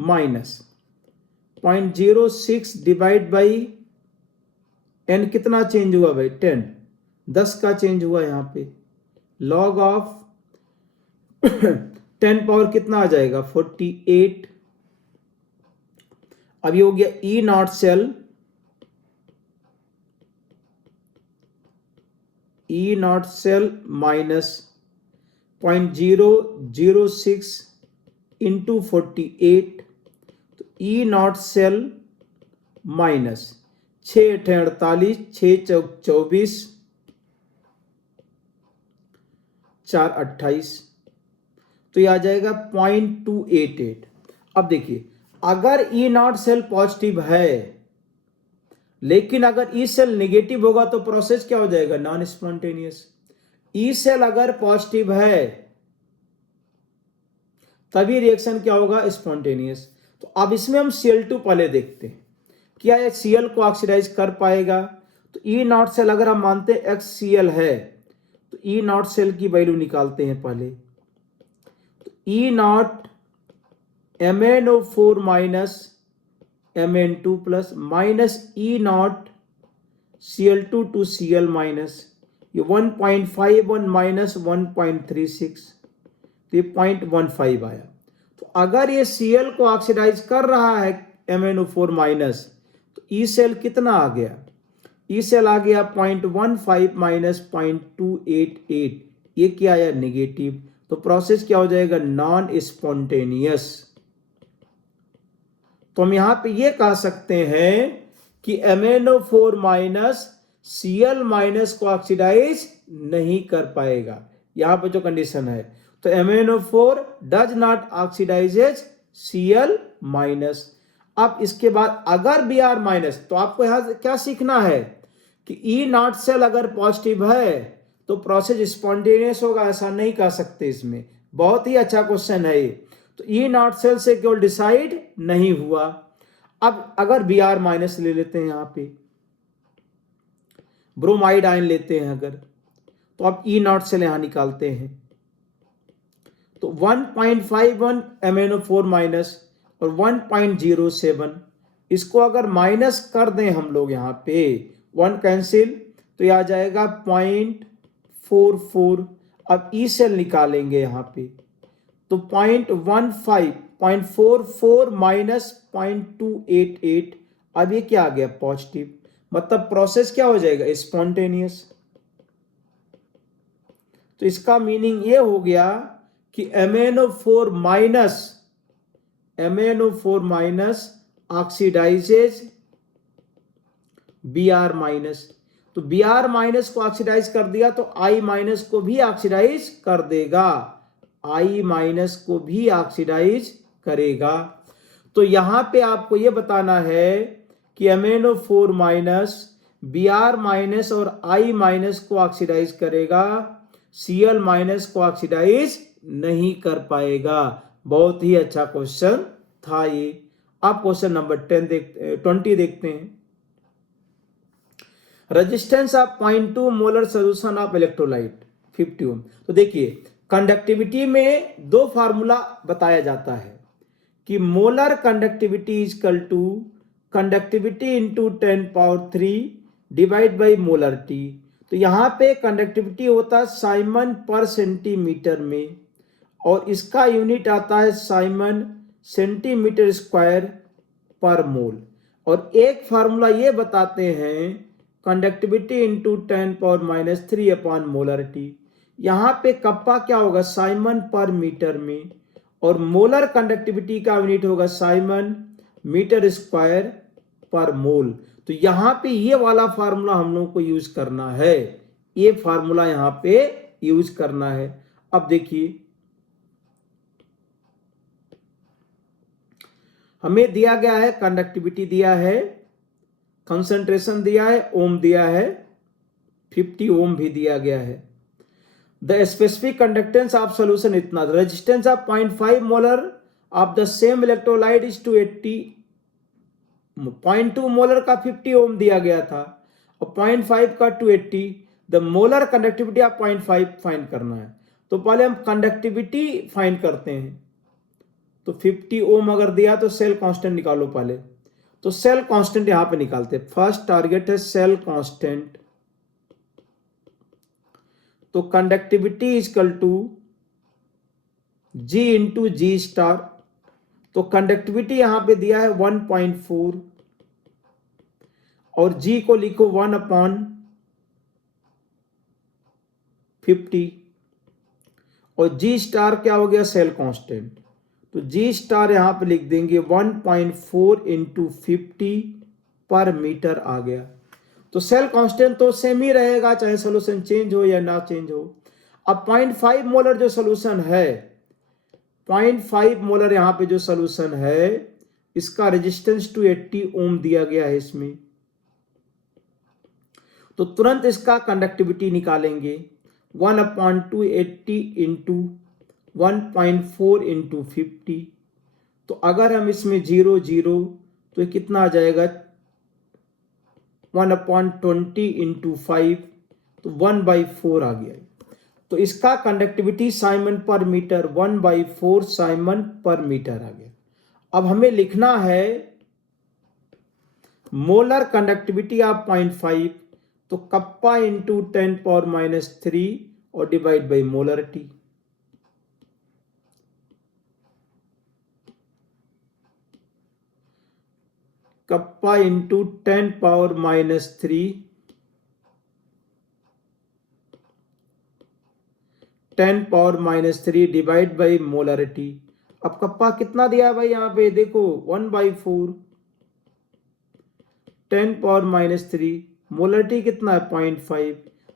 minus 0.06 divide by N, कितना चेंज हुआ भाई, 10, 10 का चेंज हुआ यहां पे, लॉग ऑफ 10 पावर कितना आ जाएगा, 48। अब ये हो गया E naught cell, E naught cell minus 0.006 into 48, तो ई नॉट सेल माइनस 6 48, 6 24, 4 28, तो ये आ जाएगा 0.288। अब देखिए, अगर ई नॉट सेल पॉजिटिव है लेकिन अगर ई सेल नेगेटिव होगा तो प्रोसेस क्या हो जाएगा, नॉन स्पॉन्टेनियस। ई सेल अगर पॉजिटिव है तभी रिएक्शन क्या होगा, स्पॉन्टेनियस। तो अब इसमें हम Cl2 पहले देखते हैं, क्या ये Cl को ऑक्सीडाइज कर पाएगा। तो ई नॉट सेल अगर हम मानते हैं XCl है तो ई नॉट सेल की वैल्यू निकालते हैं पहले। तो E naught MnO4 minus Mn2 plus minus E naught Cl2 to Cl minus, ये 1.51 माइनस 1.36, तो ये 0.15 आया। तो अगर ये Cl को ऑक्सीडाइज कर रहा है MnO4 माइनस, तो ई सेल कितना आ गया, ई सेल आ गया 0.15 माइनस 0.288, ये क्या आया, नेगेटिव। तो प्रोसेस क्या हो जाएगा, नॉन स्पॉन्टेनियस। तो हम यहां पे ये कह सकते हैं कि MnO4 माइनस Cl माइनस को ऑक्सीडाइज नहीं कर पाएगा, यहां पे जो कंडीशन है। तो MnO4 does not oxidises Cl minus. अब इसके बाद अगर Br माइनस, तो आपको यहां क्या सीखना है कि E नॉट सेल अगर पॉजिटिव है तो प्रोसेस स्पॉन्टेनियस होगा, ऐसा नहीं कह सकते इसमें। बहुत ही अच्छा क्वेश्चन है ये। तो E नॉट सेल से केवल डिसाइड नहीं हुआ। अब अगर Br माइनस ले लेते हैं, यहां पे ब्रोमाइड आयन लेते हैं अगर, तो आप E नॉट सेल यहां निकालते हैं तो 1.51 MnO4 माइनस और 1.07, इसको अगर माइनस कर दें हम लोग यहाँ पे 1 कैंसिल, तो ये आ जाएगा 0.44। अब ई सेल निकालेंगे यहाँ पे तो 0.44 माइनस 0.288, अब ये क्या आ गया पॉजिटिव, मतलब प्रोसेस क्या हो जाएगा स्पॉन्टेनियस। तो इसका मीनिंग ये हो गया कि MnO4 minus oxidises Br minus. तो Br माइनस को ऑक्सीडाइज कर दिया तो I माइनस को भी ऑक्सीडाइज कर देगा, I माइनस को भी ऑक्सीडाइज करेगा। तो यहां पे आपको यह बताना है कि MnO4 माइनस Br माइनस और I माइनस को ऑक्सीडाइज करेगा, Cl माइनस को ऑक्सीडाइज नहीं कर पाएगा। बहुत ही अच्छा क्वेश्चन था ये। अब क्वेश्चन नंबर 20 देखते हैं। Resistance of 0.2 molar solution of electrolyte 50 ओम। तो देखिए कंडक्टिविटी में दो फार्मूला बताया जाता है कि molar conductivity is equal to conductivity into 10 power 3 divide by molarity. तो यहां पे कंडक्टिविटी होता है साइमन पर सेंटीमीटर में और इसका यूनिट आता है साइमन सेंटीमीटर स्क्वायर पर मोल। और एक फार्मूला ये बताते हैं conductivity into 10 power minus 3 upon molarity. यहाँ पे कप्पा क्या होगा साइमन पर मीटर में और मोलर कंडक्टिविटी का यूनिट होगा साइमन मीटर स्क्वायर पर मोल। तो यहाँ पे ये वाला फार्मूला हम लोग को यूज करना है, ये फार्मूला यहाँ पे यूज करना है। अब देखिए हमें दिया गया है कंडक्टिविटी दिया है, कंसंट्रेशन दिया है, ओम दिया है, 50 ओम भी दिया गया है। The specific conductance of solution इतना, resistance of 0.5 molar of the same electrolyte is 280। 0.2 molar का 50 ओम दिया गया था और 0.5 का 280। The molar conductivity of 0.5 find करना है। तो पहले हम कंडक्टिविटी फाइंड करते हैं। तो 50 ओम अगर दिया तो सेल कांस्टेंट निकालो पहले। तो सेल कांस्टेंट यहां पे निकालते हैं। फर्स्ट टारगेट है सेल कांस्टेंट। तो conductivity is equal to G into G star. तो कंडक्टिविटी यहां पे दिया है 1.4 और G को लिखो 1 अपॉन 50 और G स्टार क्या हो गया सेल कांस्टेंट। तो G स्टार यहां पे लिख देंगे 1.4 इंटू 50 पर मीटर आ गया। तो सेल कांस्टेंट तो सेम ही रहेगा चाहे सोल्यूशन चेंज हो या ना चेंज हो। अब 0.5 मोलर जो सोल्यूशन है, 0.5 मोलर यहां पे जो सोल्यूशन है इसका रेजिस्टेंस 280 ओम दिया गया है इसमें। तो तुरंत इसका कंडक्टिविटी निकालेंगे 1/280 इंटू 1.4 इंटू 50। तो अगर हम इसमें 0 0 तो कितना आ जाएगा 1/20 इंटू 5, तो 1/4 आ गया। तो इसका कंडक्टिविटी साइमन पर मीटर 1/4 साइमन पर मीटर आ गया। अब हमें लिखना है मोलर कंडक्टिविटी ऑफ 0.5, तो कप्पा इंटू 10 पावर माइनस 3 और divide by molarity. Kappa into 10 power minus 3 10 power minus 3 divide by molarity. अब कप्पा कितना दिया है भाई यहां पे देखो 1/4 10 पावर माइनस 3, मोलरिटी कितना है 0.5,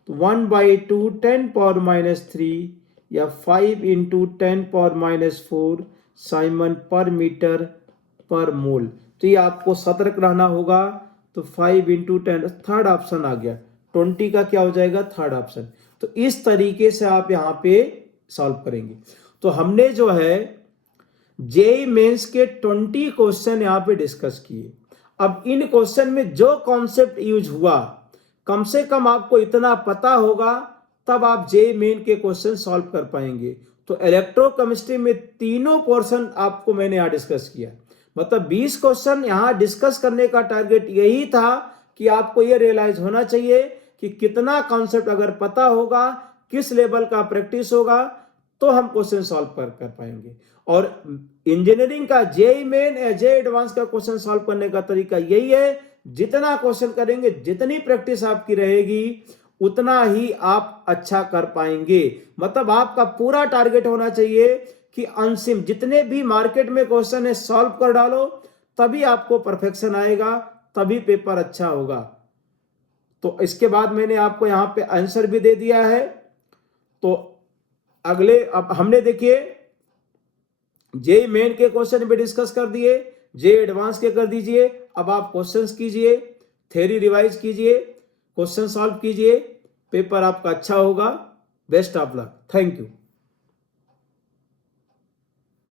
तो 1/2 10 पावर माइनस 3, या 5 इंटू 10⁻⁴ साइमन पर मीटर पर मोल। तो ये आपको सतर्क रहना होगा। तो 5 इंटू 10, थर्ड ऑप्शन आ गया। 20 का क्या हो जाएगा? Third option. तो इस तरीके से आप यहाँ पे सॉल्व करेंगे। तो हमने जो है जेईई मेंस के 20 क्वेश्चन यहाँ पे डिस्कस किए। अब इन क्वेश्चन में जो कॉन्सेप्ट यूज हुआ, कम से कम आपको इतना पता होगा, तब आप जेईई मेन के क्वेश्चन सॉल्व कर पाएंगे। तो इलेक्ट्रोकेमिस्ट्री में तीनों पोर्शन आपको मैंने यहाँ डिस्कस किया। मतलब 20 क्वेश्चन यहाँ डिस्कस करने का टारगेट यही था कि आपको ये रियलाइज होना चाहिए कि कितना कॉन्सेप्ट अगर पता होगा, किस लेवल का प्रैक्टिस होगा, तो हम क्वेश्चन सॉल्व कर पाएंगे। और इंजीनियरिंग का जेईई मेन या जेईई एडवांस का क्वेश्चन सॉल्व करने का तरीका यही है, जितना क्वेश्चन करेंगे, जितनी प्रैक्टिस आपकी रहेगी, उतना ही आप अच्छा कर पाएंगे। मतलब आपका पूरा टारगेट होना चाहिए कि अंतिम जितने भी मार्केट में क्वेश्चन है सॉल्व कर डालो, तभी आपको परफेक्शन आएगा, तभी पेपर अच्छा होगा। तो इसके बाद मैंने आपको यहाँ पे आंसर भी दे दिया है। तो अगले, अब हमने देखिए जेईई मेन के क्वेश्चन भी डिस्कस कर दिए, जेईई एडवांस के कर दीजिए। अब आप क्वेश्चंस कीजिए, थ्योरी रिवाइज कीजिए, क्वेश्चन सॉल्व कीजिए, पेपर आपका अच्छा होगा। Best of luck. Thank you.